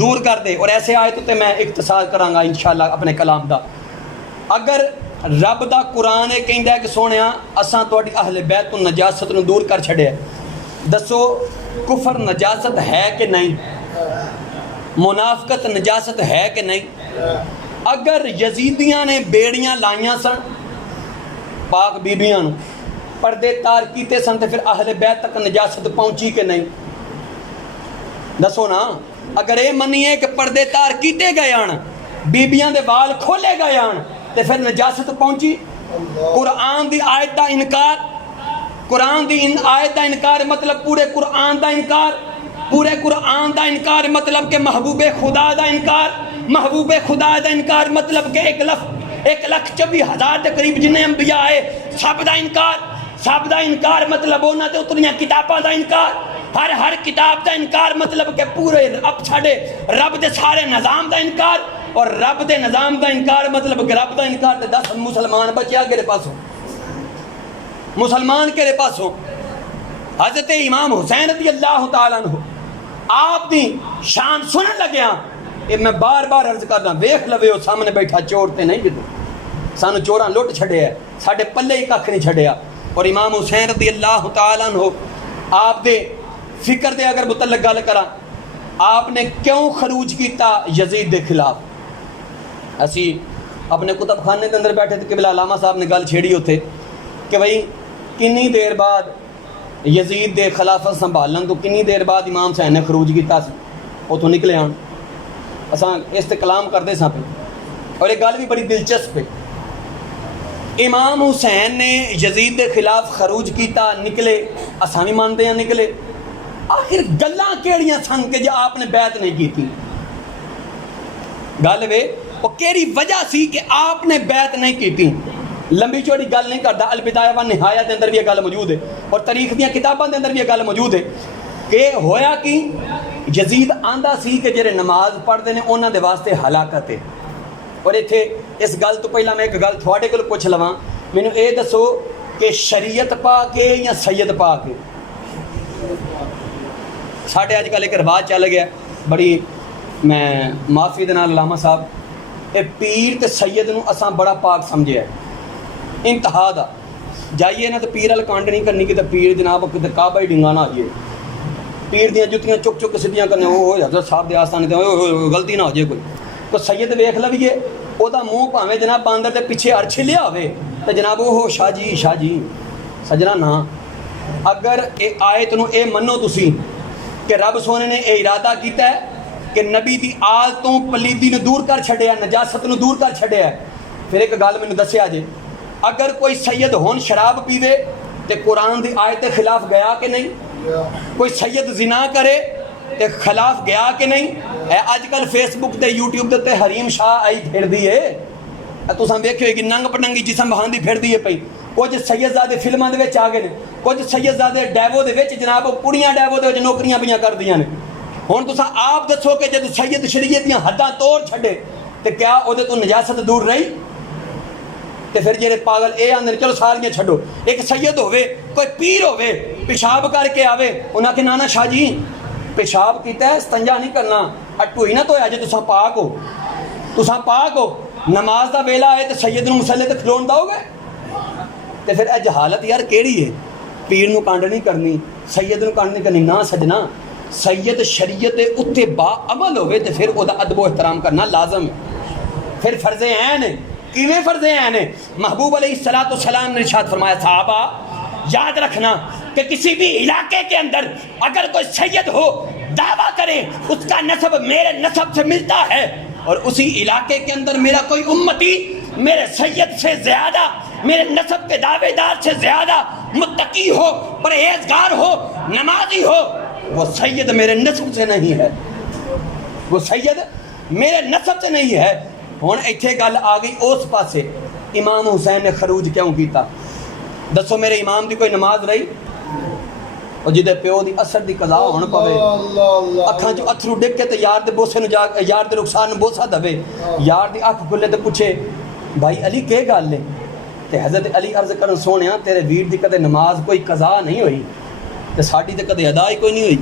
دور کر دے. اور ایسے آیت تے میں اختصار کراں گا انشاءاللہ اپنے کلام دا. اگر رب دا قرآن یہ کہندا ہے کہ سونیا اساں تہاڈی اہل بیت تو نجاست نو دور کر چھڈیا، دسو کفر نجاست ہے کہ نہیں؟ منافقت نجاست ہے کہ نہیں؟ اگر یزیدیاں نے بیڑیاں لائیاں سن پاک بیبیاں نو، پردے تار کیتے سن تے پھر اہل بیت تک نجاست پہنچی کہ نہیں؟ دسو نا. اگر یہ منیے کہ پردے تار کیتے گئے آن، بیبیاں دے وال کھولے گئے آن، تے پھر نجاست پہنچی؟ قرآن دی آیت دا انکار، قرآن دی آیت دا انکار مطلب پورے قرآن دا انکار، پورے قرآن دا انکار مطلب کہ محبوب خدا دا انکار، محبوب خدا دا انکار مطلب کہ 1,24,000 دے قریب جنہیں انبیاء آئے سب دا انکار، سب دا انکار مطلب انہاں تے اتریاں کتاباں دا انکار، ہر کتاب دا انکار مطلب کہ پورے اب ساڈے رب دے سارے نظام دا انکار، اور رب دے نظام دا انکار مطلب کہ رب دا انکار تے 10 مسلمان بچیا کہڑے پاسوں؟ مسلمان کہڑے پاسوں؟ حضرت امام حسین رضی اللہ تعالیٰ عنہ آپ دی شان سنن لگیا، یہ میں بار بار عرض کرنا ویکھ لوے ہو سامنے بیٹھا چور تے نہیں جدو سانو چوراں لٹ چھڑیا ہے، ساڈے پلے ہی کھ نہیں چھڑیا. اور امام حسین رضی اللہ تعالیٰ عنہ آپ دے فکر دے اگر متعلق گل کراں، آپ نے کیوں خروج کیتا یزید دے خلاف؟ اسی اپنے کتب خانے کے اندر بیٹھے تھے کہ علامہ صاحب نے گل چھیڑی ہوتے کہ بھئی کنی دیر بعد یزید دے خلافت سنبھالن تو کنی دیر بعد امام حسین نے خروج کیتا سی، اتوں نکلے آن اساں اس تے کلام کرتے ساں پہ. اور یہ گل بھی بڑی دلچسپ ہے، امام حسین نے یزید دے خلاف خروج کیتا، نکلے، اساں بھی مانتے ہیں نکلے. آخر گلاں کیڑیاں سن کہ جو آپ نے بیعت نہیں کی تھی؟ گل وے وہ کیڑی وجہ سی کہ آپ نے بیعت نہیں کی تھی؟ لمبی چوڑی گل نہیں کرتا، البدایہ و نہایہ دے اندر بھی یہ گل موجود ہے اور تاریخ دیاں کتاباں دے اندر بھی یہ گل موجود ہے کہ ہویا کہ یزید آندا سی کہ جڑے نماز پڑھتے ہیں انہاں دے واسطے ہلاکت ہے. اور ایتھے اس گل تو پہلا میں ایک گل تھوڑے کول پوچھ لواں، مینوں اے دسو کہ شریعت پاک ہے یا سید پاک ہے؟ ساڈے اج کل ایک رواج چل گیا بڑی، میں معافی دے نال علامہ صاحب، اے پیر تے سید نو اساں بڑا پاک سمجھیا ہے انتہا دا. جائیے نا تو پیر وال کانڈ نہیں کرنی کہ پیر جناب کتے کعبہ ہی ڈنگا نہ آ جائے، پیر دیاں جتیاں چک چک کے سیدھیاں کرنے، وہ حضرت صاحب دے آستانے تے غلطی نہ ہو جائے کوئی سید ویکھ لویے او دا منہ بھاویں جناب باندر دے پیچھے ارچھ لیا ہوئے تے جناب وہ شاہ جی سجنا نا. اگر اے آیت نو اے منو تسی کہ رب سونے نے اے ارادہ کیتا ہے کہ نبی دی آل تو پلیدی نو دور کر چھڈیا، نجاست نو دور کر چھڈیا ہے، پھر ایک گل مینوں دسیا جے، اگر کوئی سید ہون شراب پیوے تے قرآن دی آیت کے خلاف گیا کہ نہیں؟ کوئی سید زنا کرے تے خلاف گیا کہ نہیں؟ اے اج کل فیس بک تے یوٹیوب تے حریم شاہ آئی پھر دی ہے، تساں ویکھو کہ ننگ پٹنگی جسم بہاندی پھر دی ہے پئی. کچھ سید زادے فلماں دے وچ آ گئے نے، کچھ سید زادے ڈیوو دے وچ جناب کڑیاں ڈیوو دے وچ نوکریاں پیاں کر دیاں نے. ہن تساں آپ دسو کہ جد سید شریعت دیاں حداں توڑ چھڈے تے کیا او دے تو نجاست دور رہی؟ تے پھر جڑے پاگل اے آندے چلو ساریاں چھڈو، ایک سید ہوے کوئی پیر ہوے پیشاب کر کے آوے انہاں کہ نانا شاہ جی پیشاب کیتا ہے استنجا نہیں کرنا، اٹو ہی نہ تو جے تساں پاک ہو، تساں پاک ہو، نماز دا ویلا آئے تے سید نو مصلے تے کھلون داؤ گے؟ تے پھر اے جہالت یار کیڑی ہے؟ پیر نو کانڈ نہیں کرنی، سید نو کانڈ نہیں کرنی، نہ سجنا سید شریعت اتے با عمل ہوئے تے پھر او دا ادب و احترام کرنا لازم ہے، پھر فرض عین ہے. کیویں فرض عین ہے؟ محبوب علیہ السلام نے ارشاد فرمایا صحابہ یاد رکھنا کہ کسی بھی علاقے کے اندر اگر کوئی سید ہو دعویٰ کرے اس کا نسب میرے نسب سے ملتا ہے، اور اسی علاقے کے اندر میرا کوئی امتی میرے سید سے زیادہ، میرے نسب کے دعوے دار سے زیادہ متقی ہو، پرہیزگار ہو، نمازی ہو، وہ سید میرے نسب سے نہیں ہے، وہ سید میرے نسب سے نہیں ہے. ہن ایتھے گل آ گئی اس پاسے امام حسین نے خروج کیوں کیتا؟ دسو میرے امام دی کوئی نماز رہی؟ اور جدے پیو دی اثر دی قضا ہون پوے اکھاں چوں اتھرو ڈگ کے تے یار دے بوسے نو جا یار دے رخسار نو بوسا دے، یار دی اکھ کھلے تے پوچھے بھائی علی کے گل ہے؟ تے حضرت علی عرض کرن سونیا تیرے ویر دی کدے نماز کوئی قضا نہیں ہوئی تے ساڈی تے کدے ادا ہی کوئی نہیں ہوئی.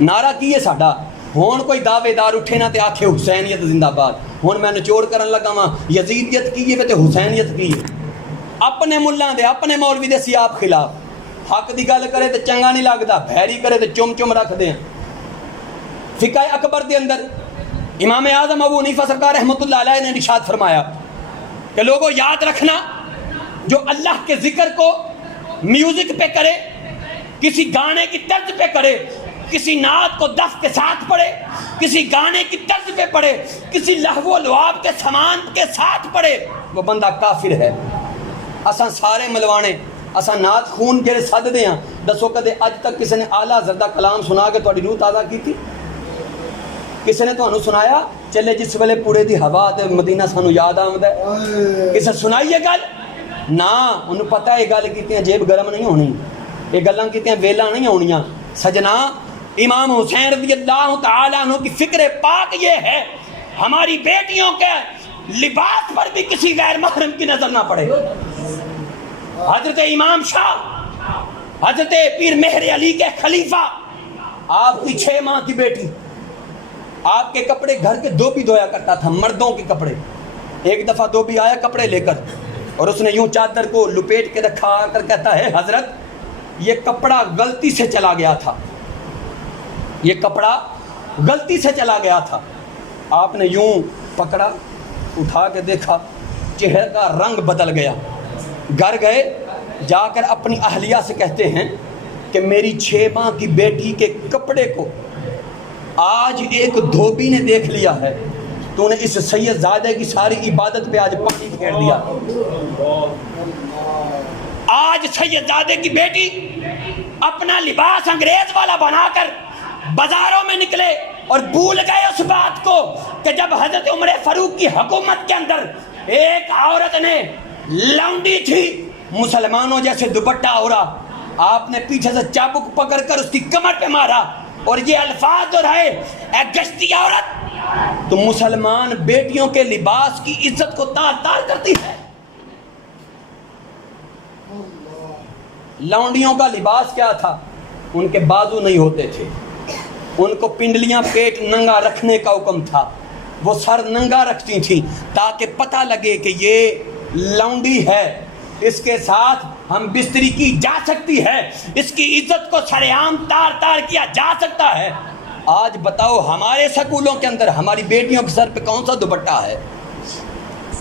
نعرہ کی ہے ساڈا ہون کوئی دعوے دار اٹھے نہ تے آکھے حسینیت زندہ باد. ہن میں نچوڑ کرن لگا واں یزیدیت کی ہے تے حسینیت کی ہے. اپنے ملاں دے اپنے مولوی دے سی آپ خلاف حق دی گل کرے تے چنگا نہیں لگدا, بھیڑی کرے تے چم چم رکھ دے. فقہ اکبر دے اندر امام اعظم ابو حنیفہ سرکار رحمۃ اللہ علیہ نے ارشاد فرمایا کہ لوگوں یاد رکھنا جو اللہ کے ذکر کو میوزک پہ کرے, کسی گانے کی طرز پہ کرے, کسی نعت کو دف کے ساتھ پڑھے, کسی گانے کی طرز پہ پڑھے, کسی لہو و لعاب کے سامان کے ساتھ پڑھے, وہ بندہ کافر ہے. اساں سارے ملوانے اساں نعت خون جڑے سد دے ہاں, دسو کدے اج تک کسی نے اعلیٰ زردہ کلام سنا کے تہاڈی روح تازہ کی تھی؟ کسی نے تانوں سنایا چلے جس ویلے پورے دی ہوا تے مدینہ سانو یاد آمدا ہے؟ کسے سنائی یہ گل؟ نا, انہوں پتہ ہے یہ گل کیتیاں جیب گرم نہیں ہونی, یہ گلاں کیتیاں ویلا نہیں ہونیاں. سجنا امام حسین رضی اللہ تعالیٰ عنہ کی فکر پاک یہ ہے ہماری بیٹیوں کے لباس پر بھی کسی غیر محرم کی نظر نہ پڑے. حضرت امام شاہ, حضرت پیر مہر علی کے خلیفہ, آپ کی 6 ماہ کی بیٹی آپ کے کپڑے گھر کے دھوبی دھویا کرتا تھا, مردوں کے کپڑے. ایک دفعہ دھوبی آیا کپڑے لے کر اور اس نے یوں چادر کو لپیٹ کے رکھا کر کہتا ہے حضرت یہ کپڑا غلطی سے چلا گیا تھا, یہ کپڑا غلطی سے چلا گیا تھا. آپ نے یوں پکڑا, اٹھا کے دیکھا, چہرے کا رنگ بدل گیا. گھر گئے, جا کر اپنی اہلیہ سے کہتے ہیں کہ میری 6 ماہ کی بیٹی کے کپڑے کو آج ایک دھوبی نے دیکھ لیا ہے, تو نے اس سید زادے کی ساری عبادت پہ آج پانی پھیر دیا. آج سید زادے کی بیٹی اپنا لباس انگریز والا بنا کر بازاروں میں نکلے اور بھول گئے اس بات کو کہ جب حضرت عمر فاروق کی حکومت کے اندر ایک عورت نے لونڈی تھی مسلمانوں جیسے دوپٹہ اڑا, آپ نے پیچھے سے چابک پکڑ کر اس کی کمر پہ مارا اور یہ الفاظ جو رہے اے گشتی عورت تو مسلمان بیٹیوں کے لباس کی عزت کو تار تار کرتی ہے. لونڈیوں کا لباس کیا تھا؟ ان کے بازو نہیں ہوتے تھے, ان کو پنڈلیاں پیٹ ننگا رکھنے کا حکم تھا. وہ سر ننگا رکھتی تھیں تاکہ پتہ لگے کہ یہ لونڈی ہے, اس کے ساتھ ہم بستری کی جا سکتی ہے, اس کی عزت کو سر عام تار تار کیا جا سکتا ہے. آج بتاؤ ہمارے سکولوں کے اندر ہماری بیٹیوں کے سر پہ کون سا دوپٹہ ہے؟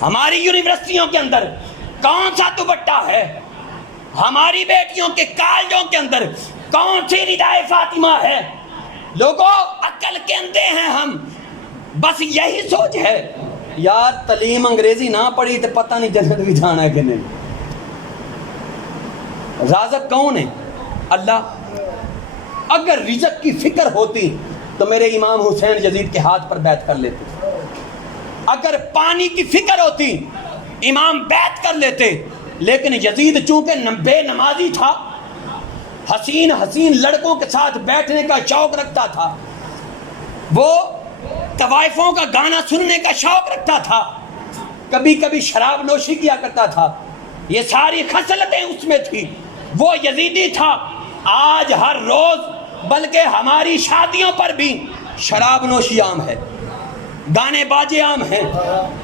ہماری یونیورسٹیوں کے اندر کون سا دوپٹہ ہے؟ ہماری بیٹیوں کے کالجوں کے اندر کون سی ردائے فاطمہ ہے؟ لوگوں عقل کے اندھے ہیں ہم, بس یہی سوچ ہے یار تعلیم انگریزی نہ پڑھی تو پتہ نہیں جنت بھی جانا ہے کہ نہیں. رازق کون ہے؟ اللہ. اگر رزق کی فکر ہوتی تو میرے امام حسین یزید کے ہاتھ پر بیعت کر لیتے. اگر پانی کی فکر ہوتی امام بیعت کر لیتے, لیکن یزید چونکہ بے نمازی تھا, حسین حسین لڑکوں کے ساتھ بیٹھنے کا شوق رکھتا تھا, وہ طوائفوں کا گانا سننے کا شوق رکھتا تھا, کبھی کبھی شراب نوشی کیا کرتا تھا, یہ ساری خصلتیں اس میں تھی, وہ یزیدی تھا. آج ہر روز بلکہ ہماری شادیوں پر بھی شراب نوشی عام ہے, گانے باجے عام ہیں,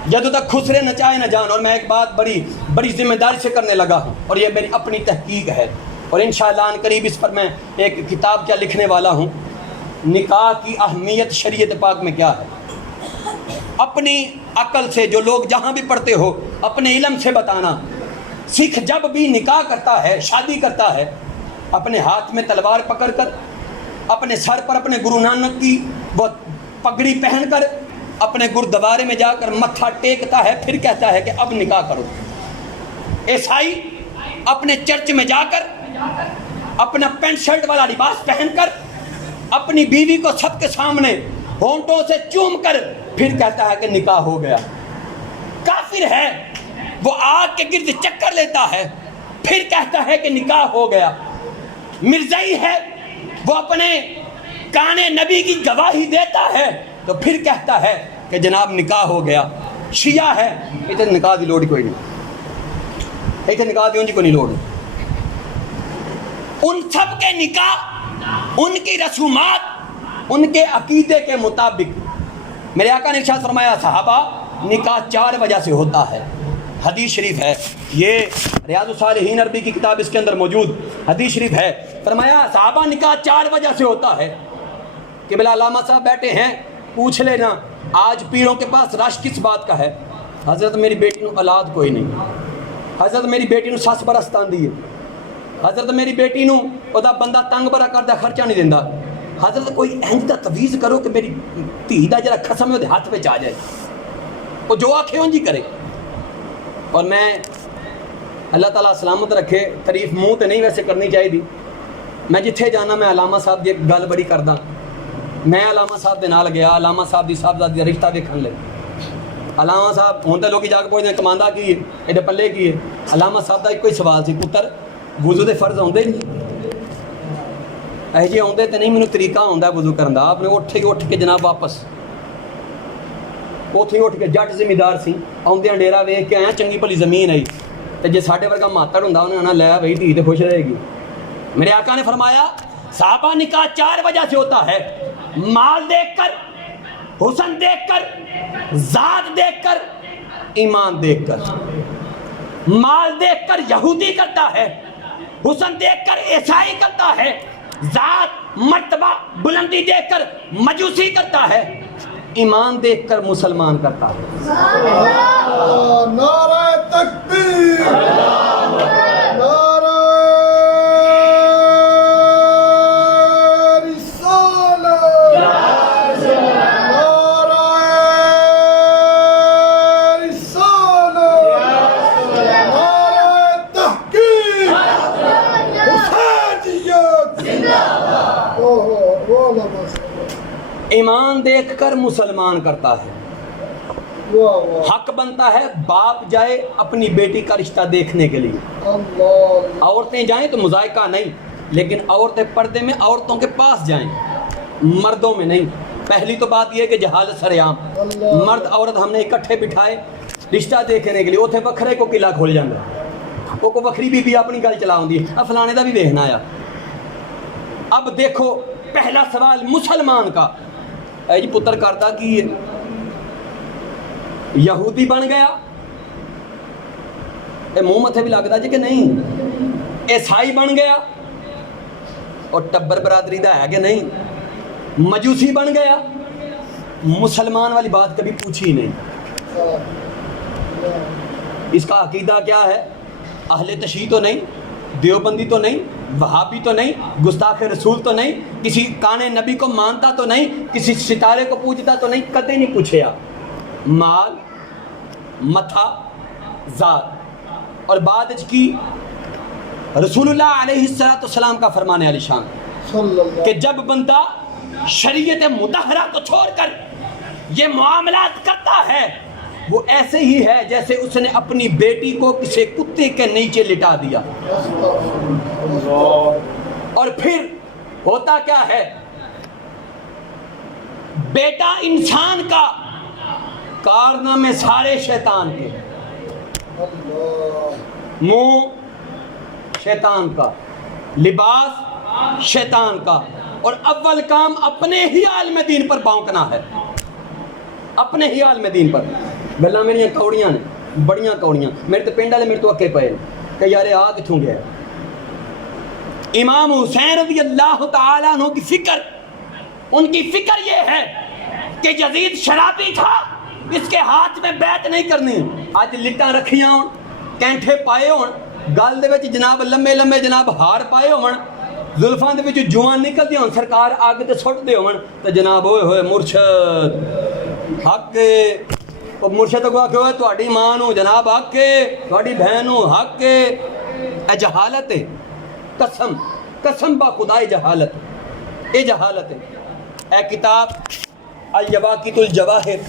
جدو تک خسرے نچائے نہ جان. اور میں ایک بات بڑی ذمہ داری سے کرنے لگا ہوں, اور یہ میری اپنی تحقیق ہے, اور انشاءاللہ ان قریب اس پر میں ایک کتاب کیا لکھنے والا ہوں, نکاح کی اہمیت شریعت پاک میں کیا ہے. اپنی عقل سے جو لوگ جہاں بھی پڑھتے ہو اپنے علم سے بتانا. سکھ جب بھی نکاح کرتا ہے, شادی کرتا ہے, اپنے ہاتھ میں تلوار پکڑ کر, اپنے سر پر اپنے گرو نانک کی وہ پگڑی پہن کر, اپنے گردوارے میں جا کر متھا ٹیکتا ہے, پھر کہتا ہے کہ اب نکاح کرو. عیسائی اپنے چرچ میں جا کر اپنا پینٹ شرٹ والا لباس پہن کر اپنی بیوی کو سب کے سامنے ہونٹوں سے چوم کر پھر کہتا ہے کہ نکاح ہو گیا. کافر ہے, وہ آگ کے گرد چکر لیتا ہے, پھر کہتا ہے کہ نکاح ہو گیا. مرزائی ہے, وہ اپنے کانے نبی کی گواہی دیتا ہے تو پھر کہتا ہے کہ جناب نکاح ہو گیا. شیعہ ہے, ادھر نکاح دی لوڑ کوئی نہیں. ایتھے نکاح دی انجی کو نہیں لوڑ. ان سب کے نکاح ان کی رسومات ان کے عقیدے کے مطابق. میرے آقا نے ارشاد فرمایا صحابہ نکاح 4 وجہ سے ہوتا ہے. حدیث شریف ہے, یہ ریاض الصالحین عربی کی کتاب اس کے اندر موجود حدیث شریف ہے. فرمایا صحابہ نکاح 4 وجہ سے ہوتا ہے. کہ بلا علامہ صاحب بیٹھے ہیں, پوچھ لینا آج پیروں کے پاس رش کس بات کا ہے؟ حضرت میری بیٹی نو اولاد کوئی نہیں, حضرت میری بیٹی نو سس برستان دی ہے, حضرت میری بیٹی نو ادا بندہ تنگ برا کردا خرچہ نہیں دیندا, حضرت کوئی انج دا تویز کرو کہ میری دھی دا جڑا قسم ہے وہ ہاتھ وچ آ جائے, وہ جو آکھے انج ہی کرے. اور میں اللہ تعالیٰ سلامت رکھے, تعریف منہ تے نہیں ویسے کرنی چاہیے, میں جتھے جانا میں علامہ صاحب دی گل بڑی کردا. میں علامہ صاحب دے نال گیا, علامہ صاحب دی صاحبزادی دا رشتہ ویکھن لے. علامہ صاحب ہوں تے لوگ جا کے پوچھتے ہیں کماندا کی ہے, ایڈے پلے کی ہے. علامہ صاحب دا ایک کوئی سوال سی, پتر وضو دے فرض ہوندے نہیں؟ اے جی ہوندے تے نہیں, مینوں طریقہ ہوندا وضو کرن دا. آپ نے اٹھ کے جناب واپس اوتھے اٹھ کے جٹ زمیندار سی, آؤندیاں ڈیرا ویکھ کے آیا, چنگی بھلی زمین آئی, تے جے ساڈے ورگا ماتڑ ہوندا انہاں نے لے بھئی دھی تے خوش رہے گی. میرے آقا نے فرمایا صحابہ نکاح 4 وجہ سے ہوتا ہے. مال دیکھ کر, حسن دیکھ کر, ذات دیکھ کر, ایمان دیکھ کر. مال دیکھ کر یہودی کرتا ہے, حسن دیکھ کر عیسائی کرتا ہے, ذات مرتبہ بلندی دیکھ کر مجوسی کرتا ہے, ایمان دیکھ کر مسلمان کرتا ہے. نعرہ تکبیر, نعرہ رسالت, نعرہ رسالت, نعرہ تحقیق, حسینیت. ایمان دیکھ کر مسلمان کرتا ہے. حق بنتا ہے باپ جائے اپنی بیٹی کا رشتہ دیکھنے کے لیے. عورتیں جائیں تو مذائقہ نہیں, لیکن عورتیں پردے میں عورتوں کے پاس جائیں, مردوں میں نہیں. پہلی تو بات یہ ہے کہ جہالت سر عام, مرد عورت ہم نے اکٹھے بٹھائے رشتہ دیکھنے کے لیے, اتنے بکھرے کو قلعہ کھول جانا, وہ کو بکری بھی اپنی گل چلا ہوندی ہے, فلانے دا بھی دیکھنا آیا. اب دیکھو پہلا سوال مسلمان کا, اے جی پتر کرتا کی یہودی بن گیا, اے منہ متھے بھی لگتا جی کہ نہیں, عیسائی بن گیا اور ٹبر برادری دا ہے کہ نہیں, مجوسی بن گیا, مسلمان والی بات کبھی پوچھی نہیں. اس کا عقیدہ کیا ہے؟ اہل تشیع تو نہیں, دیوبندی تو نہیں, وہابی تو نہیں, گستاخ رسول تو نہیں, کسی کانے نبی کو مانتا تو نہیں, کسی ستارے کو پوجتا تو نہیں, کدے نہیں پوچھیا. مال, متھا, ذات. اور بعد کی رسول اللہ علیہ السلام کا فرمان علی شان کہ جب بندہ شریعت مطہرہ کو چھوڑ کر یہ معاملات کرتا ہے, وہ ایسے ہی ہے جیسے اس نے اپنی بیٹی کو کسی کتے کے نیچے لٹا دیا. اور پھر ہوتا کیا ہے, بیٹا انسان کا, کارنامے سارے شیطان کے, منہ شیطان کا, لباس شیطان کا, اور اول کام اپنے ہی عالم دین پر بونکنا ہے, اپنے ہی عالم دین پر. گلاں میری کوڑیاں نے, بڑیاں کوڑیاں, میرے تو پنڈ والے میرے تو اکے پے کہ یار آ کتھوں گیا. امام حسین رضی اللہ تعالیٰ عنہ کی فکر, ان کی فکر یہ ہے کہ یزید شرابی تھا, اس کے ہاتھ میں بیعت نہیں کرنی. آج لٹاں رکھیاں ہون, کینٹھے پائے ہون, گل دے وچ جناب لمبے لمبے جناب ہار پائے ہون, زلفاں دے وچ جوان نکلدی ہون, سرکار آگ تے سٹ دے ہون, تے جناب ہوئے ہوئے مرشد حق او مرشد کو آکھے ہوئے تہاڈی ماں نو جناب حق ہے, تہاڈی بہن نو حق ہے. اے جہالت ہے, قسم قسم با خدا جہالت, اے جہالت ہے. اے کتاب الیواقیت الجواہر,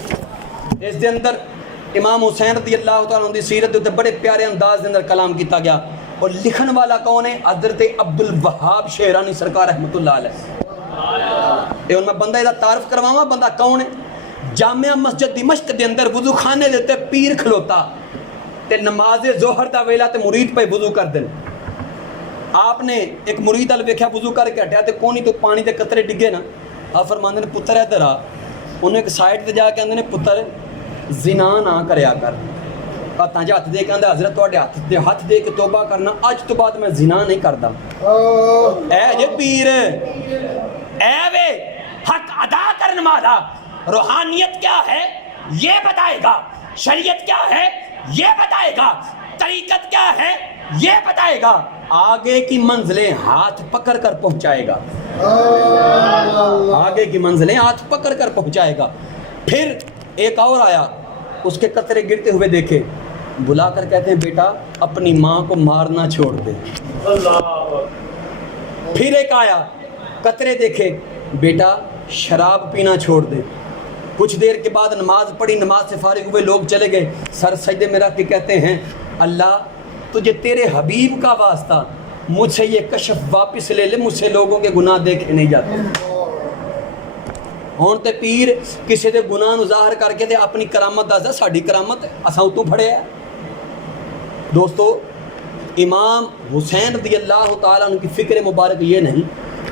اس دے اندر امام حسین رضی اللہ تعالیٰ عنہ دی سیرت دے بڑے پیارے انداز دے اندر کلام کیتا گیا. اور لکھن والا کون ہے؟ حضرت عبد الوہاب شیرانی سرکار رحمت اللہ علیہ. اے میں بندہ دا تعارف کرواواں, بندہ کون ہے؟ جامعہ مسجد دمشق دے اندر وضو خانے دے تے پیر کھلوتا, تے نماز ظہر دا ویلا تے مرید پہ وضو کر دین. آپ نے ایک مرید ال ویکھیا وضو کر کے ہٹیا تے کونی تو پانی دے قطرے ڈگے نا. آپ فرماندے نے پتر ادھر آ. انہوں ایک سائڈ تے جا کے آندے نے پتر زنا نہ کریا کر. ہاتھاں 'چ ہاتھ دے کے آندا حضرت تواڈے ہاتھ دے کے توبہ کرنا اج تو بعد میں زنا نہیں کردا. اے جے پیر اے وے حق ادا کرنے والا روحانیت کیا ہے یہ بتائے گا, شریعت کیا ہے یہ بتائے گا, طریقت کیا ہے یہ بتائے گا, آگے کی منزلیں ہاتھ پکڑ کر پہنچائے گا, آگے کی منزلیں ہاتھ پکڑ کر پہنچائے گا. پھر ایک اور آیا, اس کے قطرے گرتے ہوئے دیکھے, بلا کر کہتے ہیں بیٹا اپنی ماں کو مارنا چھوڑ دے. پھر ایک آیا, قطرے دیکھے, بیٹا شراب پینا چھوڑ دے. کچھ دیر کے بعد نماز پڑھی, نماز سے فارغ ہوئے لوگ چلے گئے, سر سجدے میں رکھ کے کہتے ہیں اللہ تجھے تیرے حبیب کا واسطہ مجھ سے یہ کشف واپس لے لے, مجھ سے لوگوں کے گناہ دیکھے نہیں جاتے. ہون تے پیر کسی دے گناہ نو ظاہر کر کے تے اپنی کرامت دسدا ساڈی کرامت اساں اتوں پھڑے ہے. دوستو امام حسین رضی اللہ تعالیٰ عنہ کی فکر مبارک یہ نہیں.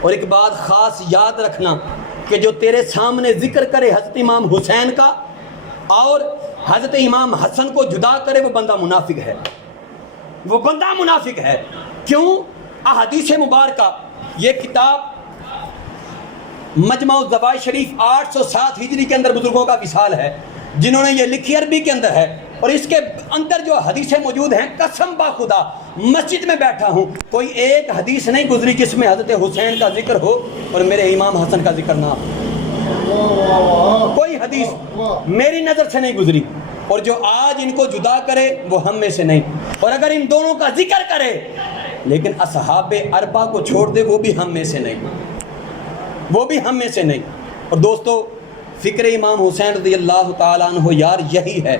اور ایک بات خاص یاد رکھنا کہ جو تیرے سامنے ذکر کرے حضرت امام حسین کا اور حضرت امام حسن کو جدا کرے وہ بندہ منافق ہے, وہ بندہ منافق ہے. کیوں؟ احادیث مبارکہ, یہ کتاب مجمع الزوائد شریف 807 ہجری کے اندر بزرگوں کا وصال ہے جنہوں نے یہ لکھی, عربی کے اندر ہے, اور اس کے اندر جو حدیثیں موجود ہیں قسم با خدا مسجد میں بیٹھا ہوں کوئی ایک حدیث نہیں گزری جس میں حضرت حسین کا ذکر ہو اور میرے امام حسن کا ذکر نہ ہو. کوئی حدیث میری نظر سے نہیں گزری. اور جو آج ان کو جدا کرے وہ ہم میں سے نہیں, اور اگر ان دونوں کا ذکر کرے لیکن اصحاب اربعہ کو چھوڑ دے وہ بھی ہم میں سے نہیں, وہ بھی ہم میں سے نہیں. اور دوستو فکر امام حسین رضی اللہ تعالیٰ عنہ یار یہی ہے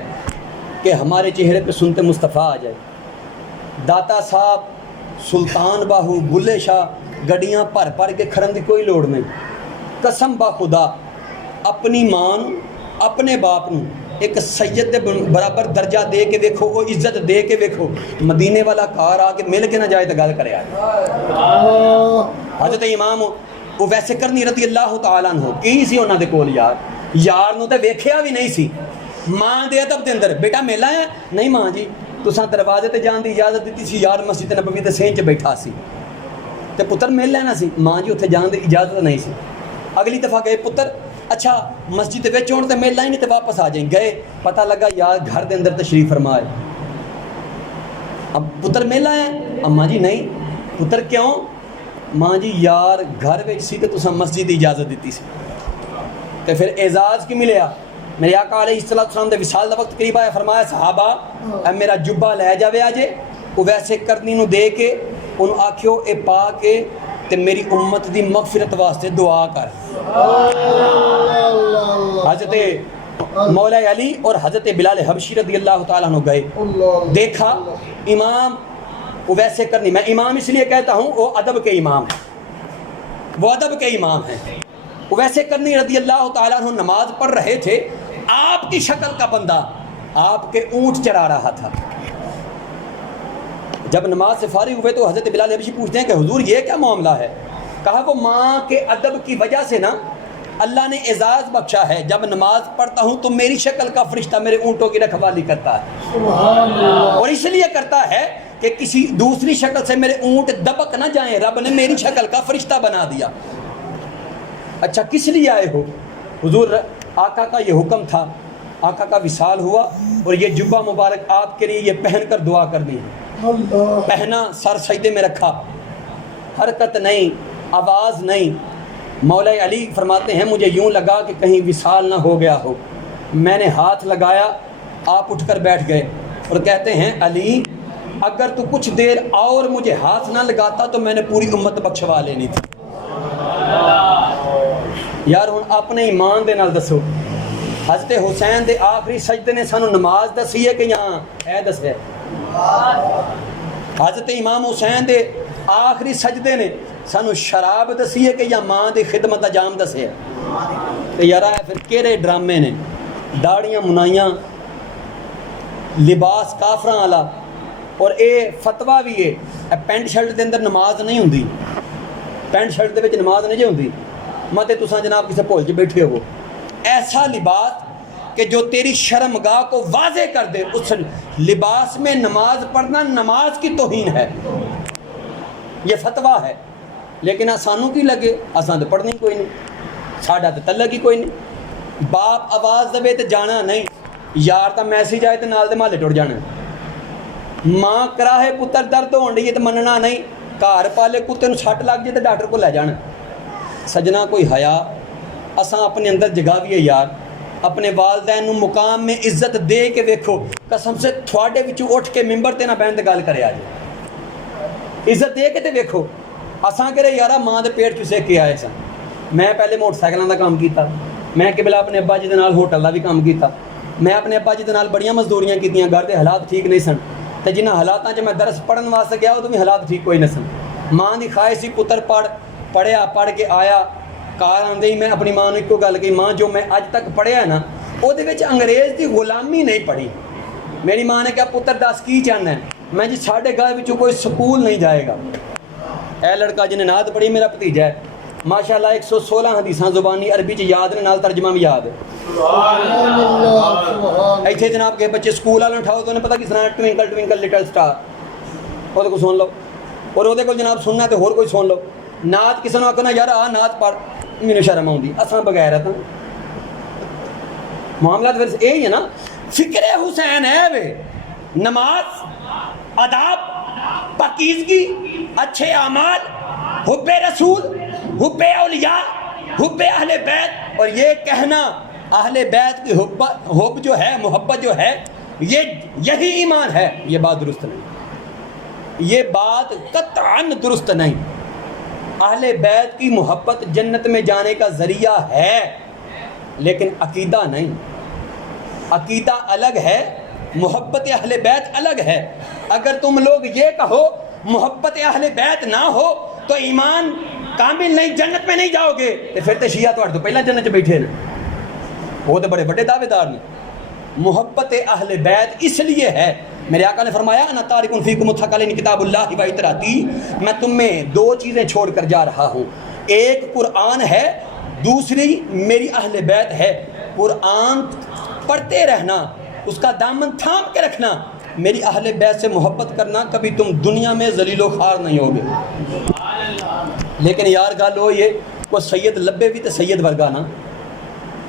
کہ ہمارے چہرے پہ سنتے مصطفیٰ آ جائے. داتا صاحب, سلطان باہو, بلے شاہ گڈیاں پر پر کے کھرن دی کوئی لوڑ نہیں. قسم با خدا اپنی ماں اپنے باپ نو ایک سید دے برابر درجہ دے کے دیکھو, وہ عزت دے کے دیکھو, مدینے والا کار آ کے مل کے نہ جائے تو گل کرے. حضرت امام وہ ویسے کرنی رضی اللہ تعالیٰ عنہ کی سی انہاں دے کول یار, یار نو تے ویکھیا بھی نہیں سی. ماں دے ادب دے اندر بیٹا میلا ہے نہیں ماں جی تساں دروازے تے جان دی اجازت دیتی سی, یار مسجد نبوی تے سین چ بیٹھا سی تے پتر میل لینا سی, ماں جی اتنے جان دی اجازت نہیں سی. اگلی دفعہ گئے پتر اچھا مسجد وچ ہون تے میل ہی نہیں تے واپس آ جائیں. گئے پتہ لگا یار گھر دے اندر تشریف فرمائے. اب پتر میلا ہے, اماں جی نہیں. پتر کیوں؟ ماں جی یار گھر وچ سی تے تساں مسجد دی اجازت دیتی سی. تے پھر اعزاز کی ملیا؟ میرے آقا علیہ السلام دے وصال دا وقت قریب آیا, فرمایا صحابہ اے میرا جبہ لے جاوے آجے. وہ ویسے کرنی نو دے کے انہوں آکھیو اے پا کے تے میری امت دی مغفرت واسطے دعا کر. حضرت مولا علی اور حضرت بلال حبشی رضی اللہ تعالیٰ عنہ گئے, دیکھا امام وہ ویسے کرنی, میں امام اس لیے کہتا ہوں وہ ادب کے امام ہیں, وہ ادب کے امام ہیں. وہ ویسے کرنی رضی اللہ تعالیٰ عنہ نماز پڑھ رہے تھے, آپ کی شکل کا بندہ آپ کے اونٹ چرا رہا تھا. جب نماز سے فارغ ہوئے تو حضرت بلال حبشی پوچھتے ہیں کہ حضور یہ کیا معاملہ ہے؟ کہا وہ ماں کے ادب کی وجہ سے نا اللہ نے اعزاز بخشا ہے, جب نماز پڑھتا ہوں تو میری شکل کا فرشتہ میرے اونٹوں کی رکھوالی کرتا ہے, اور اس لیے کرتا ہے کہ کسی دوسری شکل سے میرے اونٹ دبک نہ جائیں, رب نے میری شکل کا فرشتہ بنا دیا. اچھا کس لیے آئے ہو؟ حضور آقا کا یہ حکم تھا, آقا کا وصال ہوا اور یہ جبہ مبارک آپ کے لیے یہ پہن کر دعا کرنی ہے. پہنا, سر سجدے میں رکھا, حرکت نہیں, آواز نہیں. مولا علی فرماتے ہیں مجھے یوں لگا کہ کہیں وصال نہ ہو گیا ہو, میں نے ہاتھ لگایا, آپ اٹھ کر بیٹھ گئے اور کہتے ہیں علی اگر تو کچھ دیر اور مجھے ہاتھ نہ لگاتا تو میں نے پوری امت بخشوا لینی تھی. یار ہن اپنے ایمان دے نال دسو, حضرت حسین دے آخری سجدے نے سانو نماز دسی ہے کہ یہاں ہے دسے؟ حضرت امام حسین دے آخری سجدے نے سانو شراب دسی ہے کہ یا ماں دی خدمت انجام دسے؟ تے یار پھر کیڑے ڈرامے نے, داڑیاں منائیاں, لباس کافراں والا اور اے فتوا بھی ہے پینٹ شرٹ دے اندر نماز نہیں ہوندی پینٹ شرٹ دے وچ نماز نہیں جی ہوندی متے تساں جناب کسے بھول چ بیٹھے ہو ایسا لباس کہ جو تیری شرمگاہ کو واضح کر دے اس لباس میں نماز پڑھنا نماز کی توہین ہے یہ فتوا ہے لیکن سانو کی لگے اساں تے پڑھنی کوئی نہیں ساڈا تے تعلق ہی کوئی نہیں باپ آواز دے تے جانا نہیں یار تا میسیج آئے تے نال دے محلے ٹر جانا ماں کراہے پتر درد ہون ڈی تے مننا نہیں گھر پالے کتے نوں سٹ لگ جائے تے ڈاکٹر کو لے جانا سجنا کوئی حیا اساں اپنے اندر جگاویے یار اپنے والدین نوں مقام میں عزت دے کے ویکھو قسم سے تھوڑے وچوں اٹھ کے ممبر تے نہ بہن تے گل کرے آجے عزت دے کے تے ویکھو اساں کرے یارا ماں دے پیٹ چوں سیک کے آئے سن میں پہلے موٹر سائیکلاں دا کام کیتا میں قبلہ اپنے ابا جی دے نال ہوٹل دا بھی کام کیتا میں اپنے ابا جی دے نال بڑیاں مزدوریاں کیتیاں گھر دے حالات ٹھیک نہیں سن تے جنہاں حالاتاں 'چ میں درس پڑھن واسطے گیا وہ تو بھی حالات ٹھیک کوئی نہیں سن ماں دی خواہش سی پتر پڑھیا پڑھ کے آیا کار آندے ہی میں اپنی ماں نوں ایک گل کہی ماں جو میں اج تک پڑھیا ہے نا وہ دے وچ انگریز دی غلامی نہیں پڑھی میری ماں نے کہا پتر دس کی چاہنا ہے میں جی ساڈے گھر وچوں کوئی سکول نہیں جائے گا اے لڑکا جن نے نعت پڑھی میرا بھتیجا ہے ماشاءاللہ 116 حدیثاں زبانی عربی چ یاد نے نال ترجمہ بھی یاد ہے ایتھے جناب کے بچے سکول والے اٹھاؤ تو انہیں پتہ کس طرح ٹوینکل ٹوینکل لٹل سٹار وہ کو سن لو اور وہ کو جناب سننا تو ہور کوئی سن لو نعت کسی نے آخنا یار آ نعت پڑھ مینوں شرم آؤندی اساں بغیرت ہاں معاملات پھر یہی ہے نا فکر حسین ہے وے نماز آداب پاکیزگی اچھے اعمال حب رسول حب اولیاء حب اہل بیت اور یہ کہنا اہل بیت کی حب جو ہے محبت جو ہے یہی ایمان ہے یہ بات درست نہیں یہ بات قطعاً درست نہیں اہل بیت کی محبت جنت میں جانے کا ذریعہ ہے لیکن عقیدہ نہیں عقیدہ الگ ہے محبت اہل بیت الگ ہے اگر تم لوگ یہ کہو محبت اہل بیت نہ ہو تو ایمان کامل نہیں جنت میں نہیں جاؤ گے تو پھر تو شیعہ تو پہلا جنت بیٹھے نا وہ تو بڑے بڑے دعوے دار نے محبت اہل بیت اس لیے ہے میرے آقا نے فرمایا انا تارک فیکم الثقلین کتاب اللہ و اطاعتی میں تم میں دو چیزیں چھوڑ کر جا رہا ہوں ایک قرآن ہے دوسری میری اہل بیت ہے قرآن پڑھتے رہنا اس کا دامن تھام کے رکھنا میری اہل بیت سے محبت کرنا کبھی تم دنیا میں ذلیل و خوار نہیں ہوگے لیکن یار گل ہو یہ کوئی سید لبے بھی تو سید ورگا نا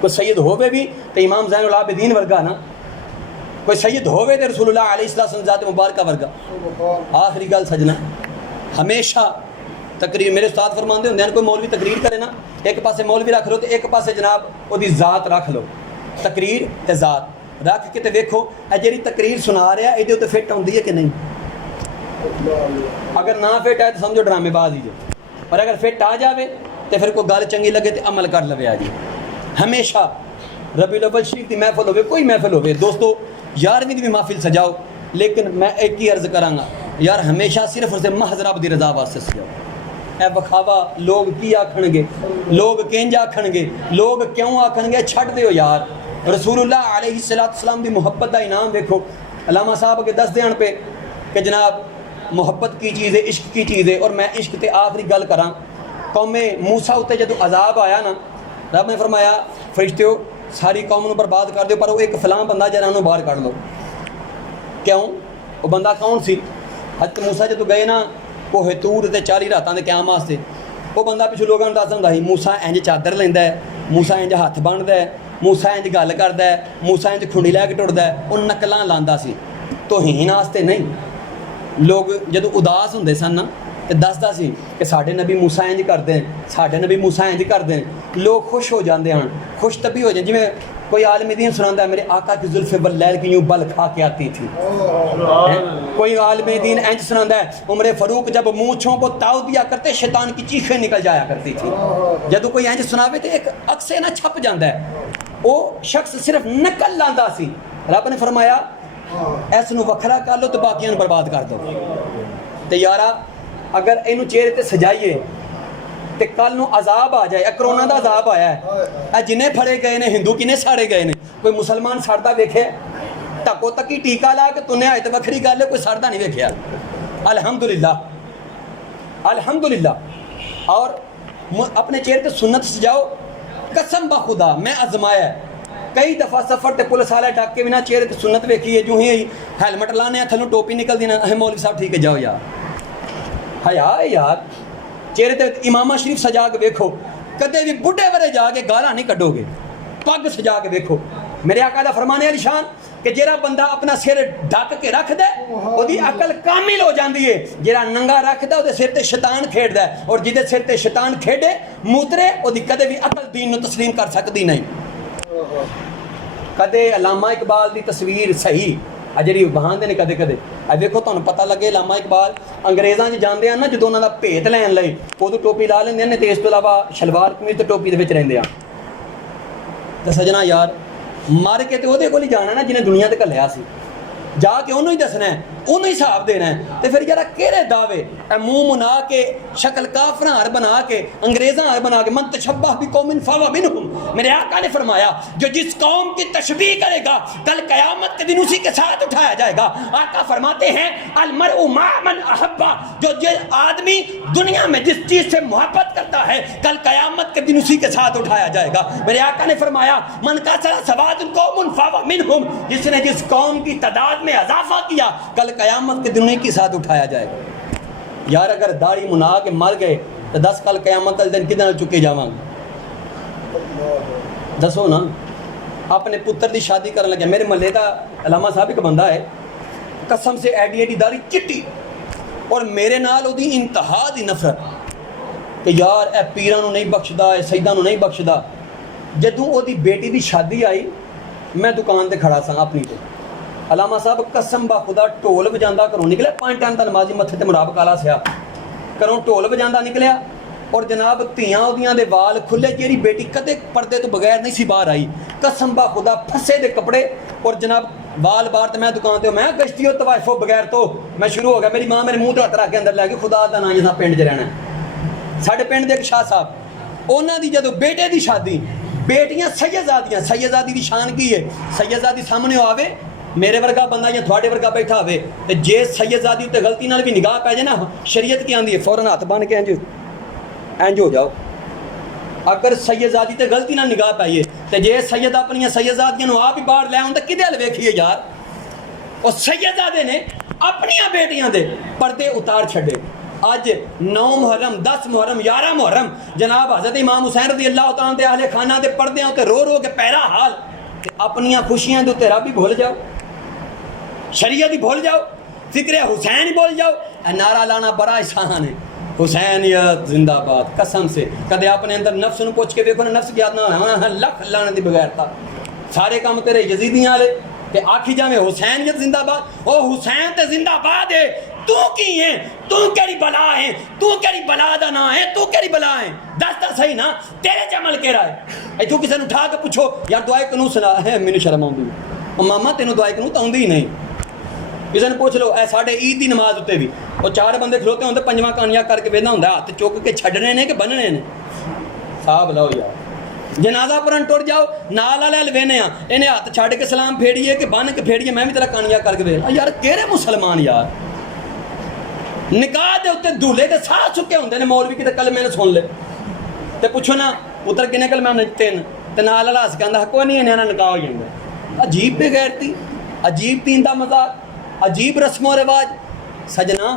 کوئی سید ہوئے بھی تو امام زین العابدین ورگا نا کوئی سید ہوئے تو رسول اللہ علیہ السلام ذات مبارکہ ورگا آخری گل سجنا ہمیشہ تقریر میرے استاد فرماندے ہوندے ہیں کوئی مولوی تقریر کرے نا ایک پاسے مولوی رکھ لو تو ایک پاسے جناب وہ دی ذات رکھ لو تقریر تے ذات رکھ کے تے ویکھو اے جڑی تقریر سنا رہا ہے تے فٹ ہوندی ہے کہ نہیں اگر نہ فٹ ہے تو سمجھو ڈرامے باز ہی جو اور اگر فٹ آ جاوے تو پھر کوئی گل چنگی لگے تو عمل کر لوے آ جی ہمیشہ ربیع الاول شریف کی محفل ہوئے کوئی محفل ہوئے دوستو 11ویں بھی محفل سجاؤ لیکن میں ایک ہی عرض کراں گا یار ہمیشہ صرف اور صرف محض رب دی رضا واسطے سجاؤ اے بخاوا لوگ کی آکھن گے لوگ کنج آکھن گے لوگ کیوں آکھن گے چھڈ دیو یار رسول اللہ علیہ السلام دی محبت دا انعام دیکھو علامہ صاحب کے دس دیان پہ کہ جناب محبت کی چیز ہے عشق کی چیز ہے اور میں عشق تے آخری گل کراں قوم موسیٰ اتے جدو عذاب آیا نا رب نے فرمایا فرشتیو ساری قوم نو برباد کر دیو پر وہ ایک فلاں بندہ جرا نو باہر کر لو کیوں وہ بندہ کون سی حضرت موسیٰ جدو گئے نا کوہ طور تے 40 راتاں دے قیام واسطے وہ بندہ پچھو لوگاں نوں دسدا ہوندا سی موسیٰ انج چادر لیندا ہے موسیٰ انج ہاتھ بندا ہے موسیٰ انج گل کردا ہے موسیٰ انج کھنڈی لے کے ٹردا ہے وہ نقلاں لاندا سی توہین واسطے نہیں لوگ جدو اداس ہوندے سن نا تے دسدا سی کہ ساڈے نبی موسیٰ انج کردے ہیں ساڈے نبی موسیٰ انج کردے ہیں لوگ خوش ہو جاندے ہیں خوش طبی ہو جائیں جویں کوئی عالم دین سناندا ہے میرے آقا کی زلف واللیل کی یوں بل کھا کے آتی تھی کوئی عالم دین انج سناندا ہے عمر فاروق جب مونچھوں کو تاؤ دیا کرتے شیطان کی چیخیں نکل جایا کرتی تھی جدو کوئی انج سناوے تے ایک عکسے نہ چھپ جاندا ہے وہ شخص صرف نقل لاندا سی رب نے فرمایا ایس نو وکھرا کر لو تو باقیاں برباد کر دو تے یارا اگر اینو چہرے تے سجائیے تے کل نو عذاب آ جائے کرونا دا عذاب آیا ہے اے جنے پھڑے گئے نے ہندو کنے ساڑے گئے نے کوئی مسلمان سڑدا ویکھے تکو تکی ٹیکا لا کے تُنے آئے تو وکھری گل ہے کوئی سڑدا نہیں ویکھیا الحمدللہ الحمدللہ. اور اپنے چہرے تے سنت سجاؤ. قسم بخدا میں آزمایا ہے کئی دفعہ سفر تے پولیس والے ڈاک کے بنا چہرے تے سنت ویکھی ہے جو ہی ہیلمٹ لانے ہیں تھلوں ٹوپی نکل دینا مولوی صاحب ٹھیک ہے جاؤ یار حیا ہے یار. چہرے تے امامہ شریف سجا کے ویکھو کدے بھی بڈھے ورے جا کے گالاں نہیں کڈو گے. پگ سجا کے ویکھو. میرے آقا دا فرمان علی شان کہ جیڑا بندہ اپنا سر ڈھک کے رکھ دے اودی عقل کامل ہو جاندی ہے. جیڑا ننگا رکھ دے اودے سر تے شیطان کھیڈدا ہے اور جدے سر تے شیطان کھیڈے موترے اودی کدے بھی عقل دین نو تسلیم کر سکدی نہیں. کدے علامہ اقبال دی تصویر صحیح جڑی بہاندے نے کدے کدے ویکھو تانوں پتہ لگے علامہ اقبال انگریزاں چ جاندے ہیں نا جدوں انہاں دا بھیت لین لئی اودوں ٹوپی لا لیندے نے تے اس تو علاوہ شلوار قمیض تے ٹوپی دے وچ رہندے ہیں. تے سجنا یار مر کے تے اودے کول ہی جانا نا جنہیں دنیا تے گھلیا سی جا کے انہوں ہی دسنا ہے انہوں ہی حساب دینا ہے. تے پھر یارا کہڑے دعوے اے منہ منا کے شکل کافراں ہر بنا کے انگریزاں ہر بنا کے من تشبہ بقوم فہو منہم. میرے آقا نے فرمایا جو جس قوم کی تشبیہ کرے گا کل قیامت کے دن اسی کے ساتھ اٹھایا جائے گا. آقا فرماتے ہیں المرء مع من احبہ جو آدمی دنیا میں جس چیز سے محبت کرتا ہے کل قیامت کے دن اسی کے ساتھ اٹھایا جائے گا. میرے آقا نے فرمایا من کثر سواد قوم فہو منہم جس نے جس قوم کی تعداد میں اضافہ کیا کل قیامت کے دن انہی کے ساتھ اٹھایا جائے گا. یار اگر داڑھی منا کے مر گئے تو 10 کل قیامت کے دن کدھر چکے جاواں گے دسو نا. اپنے پتر دی شادی کرن لگا میرے محلے دا علامہ صاحب ایک بندہ ہے قسم سے ایڈی ایڈی داڑھی چٹی اور میرے نال او دی انتہا دی نفرت کہ یار اے پیراں نو نہیں بخشدا اے سیداں نو نہیں بخشدا. جدوں او دی بیٹی دی شادی آئی میں دکان تے کھڑا سا اپنی تے علامہ صاحب قسم با خدا ٹول بجاندا کروں نکلے 5 ٹائم دا نمازی متھے تے مراب کالا سیا کروں ٹول بجاندا نکلیا اور جناب تیاں اودیاں دے وال کھلے جیری بیٹی کدے پردے تو بغیر نہیں سی باہر آئی. قسم با خدا پھسے دے کپڑے اور جناب وال بار تے میں دکان تے میں گشتیو طوائفو بغیر تو میں شروع ہو گیا. میری ماں میرے منہ تے ہاتھ رکھ کے اندر لے کے خدا دا نام جہاں پنڈ 'چ رہنا ہے. ساڈے پنڈ دے ایک شاہ صاحب انہاں دی جدوں بیٹے دی شادی بیٹیاں سیدزادی دی شان کی ہے. سیدزادی سامنے آوے میرے ورگا بندہ یا تھوڑے ورگا بیٹھا ہوئے تے جے سیدزادی تے غلطی نال بھی نگاہ پے جائے نا شریعت کی آندی ہے فوراً ہاتھ بن کے انج ہو جاؤ. اگر سیدزادی تے غلطی نال نگاہ پائیے تے جے سید اپنی سیدزادیاں نو آپ ہی باہر لے آن تے کدے ال ویکھیے یار. اور سیدزادے نے اپنی بیٹیاں دے پردے اتار چھڈے. اج 9 محرم 10 محرم 11 محرم جناب حضرت امام حسین رضی اللہ تعالیٰ تے اہل خانہ دے پردے تے رو رو کے پیرا حال اپنی خوشیاں دے رب بھی بھول جاؤ شریعت ہی بھول جاؤ فکر حسین ہی بھول جاؤ. نعرہ لانا بڑا احسان ہے حسینیت زندہ باد. قسم سے کدے اپنے اندر نفس نو پوچھ کے دیکھو نا نفس یاد نہ ہونا لکھ لانے دی بغیر تھا سارے کام تیرے یزیدیاں والے کہ آکھی جاویں حسینیت زندہ باد. او حسین تے زندہ باد ہے تو کی ہے تو کیڑی بلا ہے تو کیڑی بلا دا نا ہے تو کیڑی بلا ہے دس تا صحیح نا تیرے چمل کیڑا ہے. اے تو کسے نوں اٹھا کے پوچھو یار دعائے کنوں سنا ہے مینوں شرم آوندی او ماما تینوں دعائے کنوں تاوندی ہی نہیں. کسے نے پوچھ لو اے ساڈے عید دی نماز اُتے بھی او 4 بندے کھلوتے ہوندے پنجواں کانیاں کر کے ویندا ہوندا ہاتھ چک کے چھڈنے نے کہ بننے نے صاحب لاؤ یار. جنازہ پرن ٹر جاؤ نال والے وینے ہاں انہیں ہاتھ چھڈ کے سلام پھیڑیے کہ بن کے پھیڑیے میں بھی تیرا کانیاں کر کے ویکھ یار کہڑے مسلمان یار. نکاح دے اتنے دولے دے ساہ چکے ہوندے نے مولوی کی تے کل میں نے سن لے تے پوچھو نا پتر کنے کل میں 3 تے نال والا ہس کہندا کوئی نہیں انہاں نکاح ہو جاندا. عجیب بے غیرتی عجیب دین دا مذاق عجیب رسم و رواج. سجنا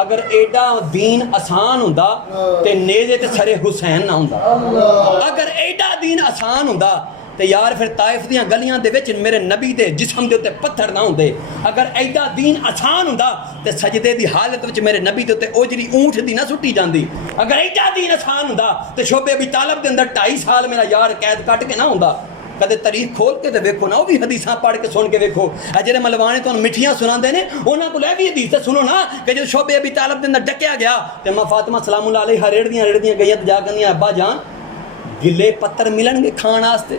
اگر ایڈا دین آسان ہوندا تے نیزے تے سرے حسین نہ ہوندا. اگر ایڈا دین آسان ہوندا تے یار پھر طائف دیاں گلیاں دے وچ میرے نبی دے جسم دے اوتے پتھر نہ ہوندے. اگر ایڈا دین آسان ہوندا تے سجدے دی حالت وچ میرے نبی دے اوتے اوجری اونٹ دی نہ سٹی جاندی. اگر ایڈا دین آسان ہوندا تے شعبہ ابی طالب دے اندر 2.5 سال میرا یار قید کٹ کے نہ ہوندا. کدے تاریخ کھول کے تے ویکھو نا وہ بھی حدیثاں پڑھ کے سن کے ویکھو. اے جڑے ملوانے تانوں مٹھیاں سناندے نے انہاں کول اے بھی حدیث سنو نا کہ جو شعبہ ابی طالب دے اندر ڈکیا گیا تے ماں فاطمہ سلام اللہ علیہا ریڑدیاں گئیاں تے جا کندیاں ابا جان گلے پتر ملن گے کھان واسطے.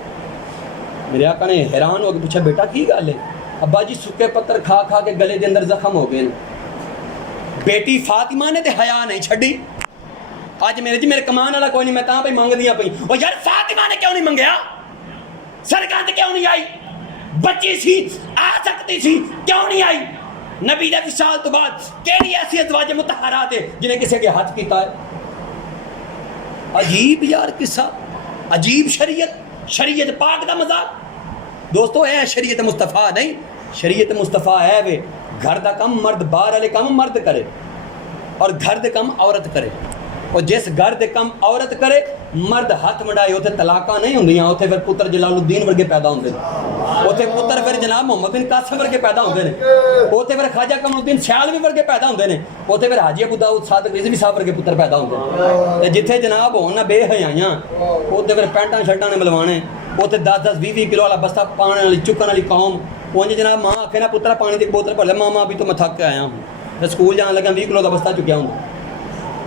میرے آقا نے حیران ہو کے پوچھا بیٹا کی گل ہے؟ ابا جی سکے پتر کھا کھا کے گلے دے اندر زخم ہو گئے. بیٹی فاطمہ نے تے حیا نہیں چھڈی. اج میرے کمان والا کوئی نہیں میں تاں پہ منگ دیاں پئی. او یار فاطمہ نے کیوں نہیں منگیا؟ سرکار تے کیوں نہیں آئی؟ بچی سی آ سکتی سی کیوں نہیں آئی؟ نبی دے وصال تو بعد کیڑی ایسی ازواج مطہرات ہے جنہیں کسی کے ہاتھ کیتا ہے؟ عجیب یار قصہ، عجیب شریعت پاک دا مذاق۔ دوستو اے شریعت مصطفیٰ نہیں، شریعت مصطفیٰ ہے وے گھر دا کم مرد، باہر والے کم مرد کرے اور گھر دے کم عورت کرے، اور جس گھر دے کم عورت کرے مرد ہاتھ مڈائے اتنے طلاقاں نہیں ہوندیاں، اتنے پھر پتر جلال الدین ورگے پیدا ہوندے نے، اتنے پتر پھر جناب محمد بن قاسم ورگے پیدا ہوندے نے، اتنے پھر خواجہ کمال الدین سیالوی ورگے پیدا ہوندے نے، اتنے پھر حاجی ابو داؤد صادق رضوی صاحب ورگے پتر پیدا ہوندے نے، تے جتھے جناب ہون نہ بے حیائیاں اتنے پھر پینٹاں شرٹاں نے ملوانے، اتنے 10-10 20 کلو والا بستہ پانے والی چکن والی قوم، اونج جناب ماں آکھے نا پترا پانی دی بوتل بھر لے، ماما ابھی تو میں تھک کے آیا ہوں، میں سکول جان لگا 20 کلو کا بستہ چکیا ہوں۔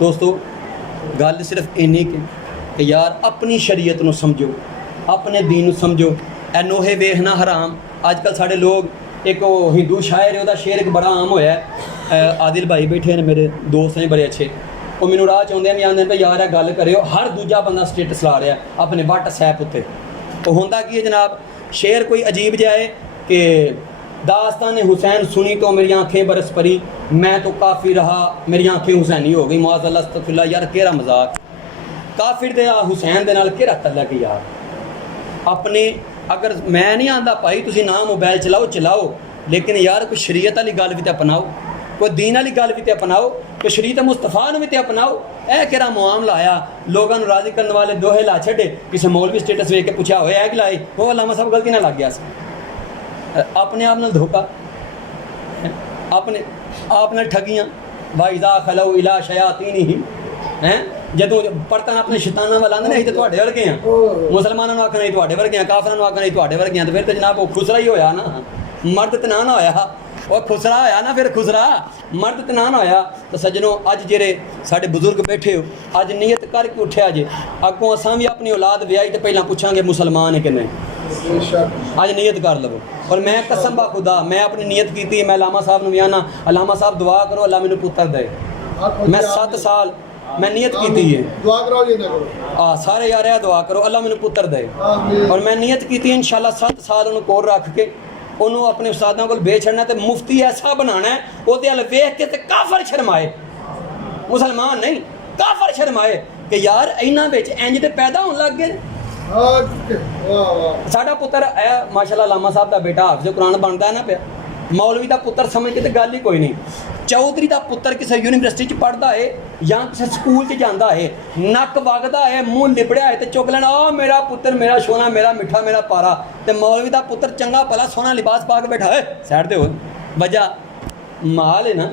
دوستو گل صرف اینی کہ یار اپنی شریعت نو سمجھو، اپنے دین نو سمجھو، اے نوہے ویکھنا حرام۔ اج کل ساڈے لوگ ایک ہندو شاعر ہے، وہ شعر ایک بڑا عام ہویا ہے، عادل بھائی بیٹھے ہیں میرے دوست ہیں بڑے اچھے، وہ مینوں راہ چاہندے ہیں آندے بھائی یار گل کریو، ہر دوجا بندہ سٹیٹس لا رہا ہے اپنے واٹس ایپ اتنے۔ وہ ہوندا کی ہے جناب، شعر کوئی عجیب جہا ہے کہ داستان حسین سنی تو میری آنکھیں برس پری، میں تو کافر رہا میری آنکھیں حسینی ہو گئی، معاذ اللہ استغفر اللہ۔ یار کیڑا مذاق، کافر دے حسین دے نال کیڑا تعلق یار؟ اپنے اگر میں نہیں آندا بھائی تسی نہ موبائل چلاؤ لیکن یار کوئی شریعت والی گل بھی تے اپناؤ، کوئی دین والی گل بھی تے اپناؤ، کوئی شریعت مصطفیٰ نو بھی تے اپناؤ۔ اے کیڑا معاملہ آیا، لوگاں نو راضی کرنے والے دوہے لا چھڈے، کسی مولوی سٹیٹس ویکھ کے پوچھا ہوئے ایگ لائے، وہ علامہ صاحب غلطی نہ لگ گیا سی، اپنے آپ نال دھوکا، اپنے آپ نال ٹھگیاں۔ وَإِذَا خَلَوْا إِلَىٰ شَيَاطِينِهِمْ، جدوں برتن اپنے شیطاناں ول آندے نے اسی تے تواڈے ورگے ہیں، مسلماناں نوں آکھنا اسی تواڈے ورگے ہیں، کافراں نوں آکھنا اسی تواڈے ورگے ہیں، تے پھر تے جناب وہ خسرا ہی ہویا نا، مرد تے نہ ہویا، وہ خسرا ہویا نا، پھر خسرا مرد تے نہ ہویا۔ تو سجنوں اج جڑے ساڈے بزرگ بیٹھے ہو، اج نیت کر کے اٹھیا جے، اگوں اساں بھی اپنی اولاد ویائی تے پہلاں پوچھاں گے مسلمان ہے کہ نہیں، اج نیت کر لو۔ اور میں قسم با خدا میں اپنی نیت کیتی، میں علامہ صاحب نوں بھی آنا علامہ صاحب دعا کرو اللہ مینوں پتر دے، میں 7 سال میں نیت کیتی ہے، دعا کرو جی نہ کرو، سارے یار دعا کرو اللہ مینوں پتر دے، اور میں نیت کیتی انشاءاللہ 7 سال انہوں کول رکھ کے انہوں اپنے استاداں کول بھیج چھڑنا تے مفتی ایسا بنانا ہے او دے ال ویکھ کے تے کافر شرمائے، مسلمان نہیں کافر شرمائے کہ یار ایناں وچ انج تے پیدا ہون لگ گئے۔ ساڈا پتر ہے ماشاءاللہ علامہ صاحب دا بیٹا حافظ قرآن بندا ہے نا پیا، مولوی دا پتر سمجھ کے تے گل ہی کوئی نہیں، چودھری دا پتر کسی یونیورسٹی چ پڑھدا ہے یا کسی سکول چ جاندا ہے، نک وگدا ہے، منہ لبڑیا ہے تے چک لینا آ میرا پتر میرا سونا میرا میٹھا میرا پارا، تے مولوی دا پتر چنگا بھلا سونا لباس پا کے بیٹھا ہے سائڈ تے ہو وجہ مال ہے نا،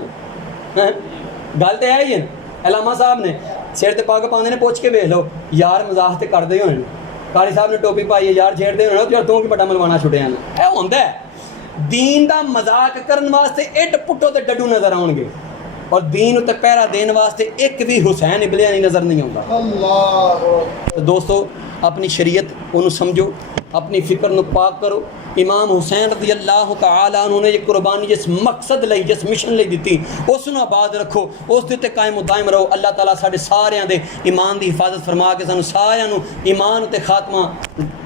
گل تے ہے ہی ہے۔ علامہ صاحب نے سر تے پاگ پاندے نے پوچھ کے ویکھ لو یار مزاح تے کردے ہونے، قاری صاحب نے ٹوپی پائی ہے یار چھیڑ دے ہونے یار تو کی بڑا ملوانا چھٹیا نا، اے ہوندا ہے دین دا مذاق کرن واسطے اٹ پٹو تے ڈڈو نظر آؤن گے، اور دین تے پہرا دین واسطے ایک بھی حسین ابن علی نظر نہیں آتا۔ اللہ تو دوستو اپنی شریعت انہوں سمجھو، اپنی فکر نو پاک کرو۔ امام حسین رضی اللہ تعالیٰ عنہ نے یہ قربانی جس مقصد لئی جس مشن لئی دیتی اس نو آباد رکھو، اس دے تے قائم و دائم رہو۔ اللہ تعالیٰ ساڈے ساریاں دے ایمان دی حفاظت فرما کے سانو ساریاں نو ایمان تے خاتمہ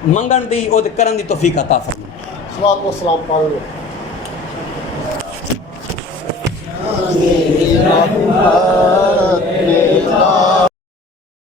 منگن دی او تے کرن دی توفیق عطا فرمائے۔ صلوات و سلام پاوے آمین۔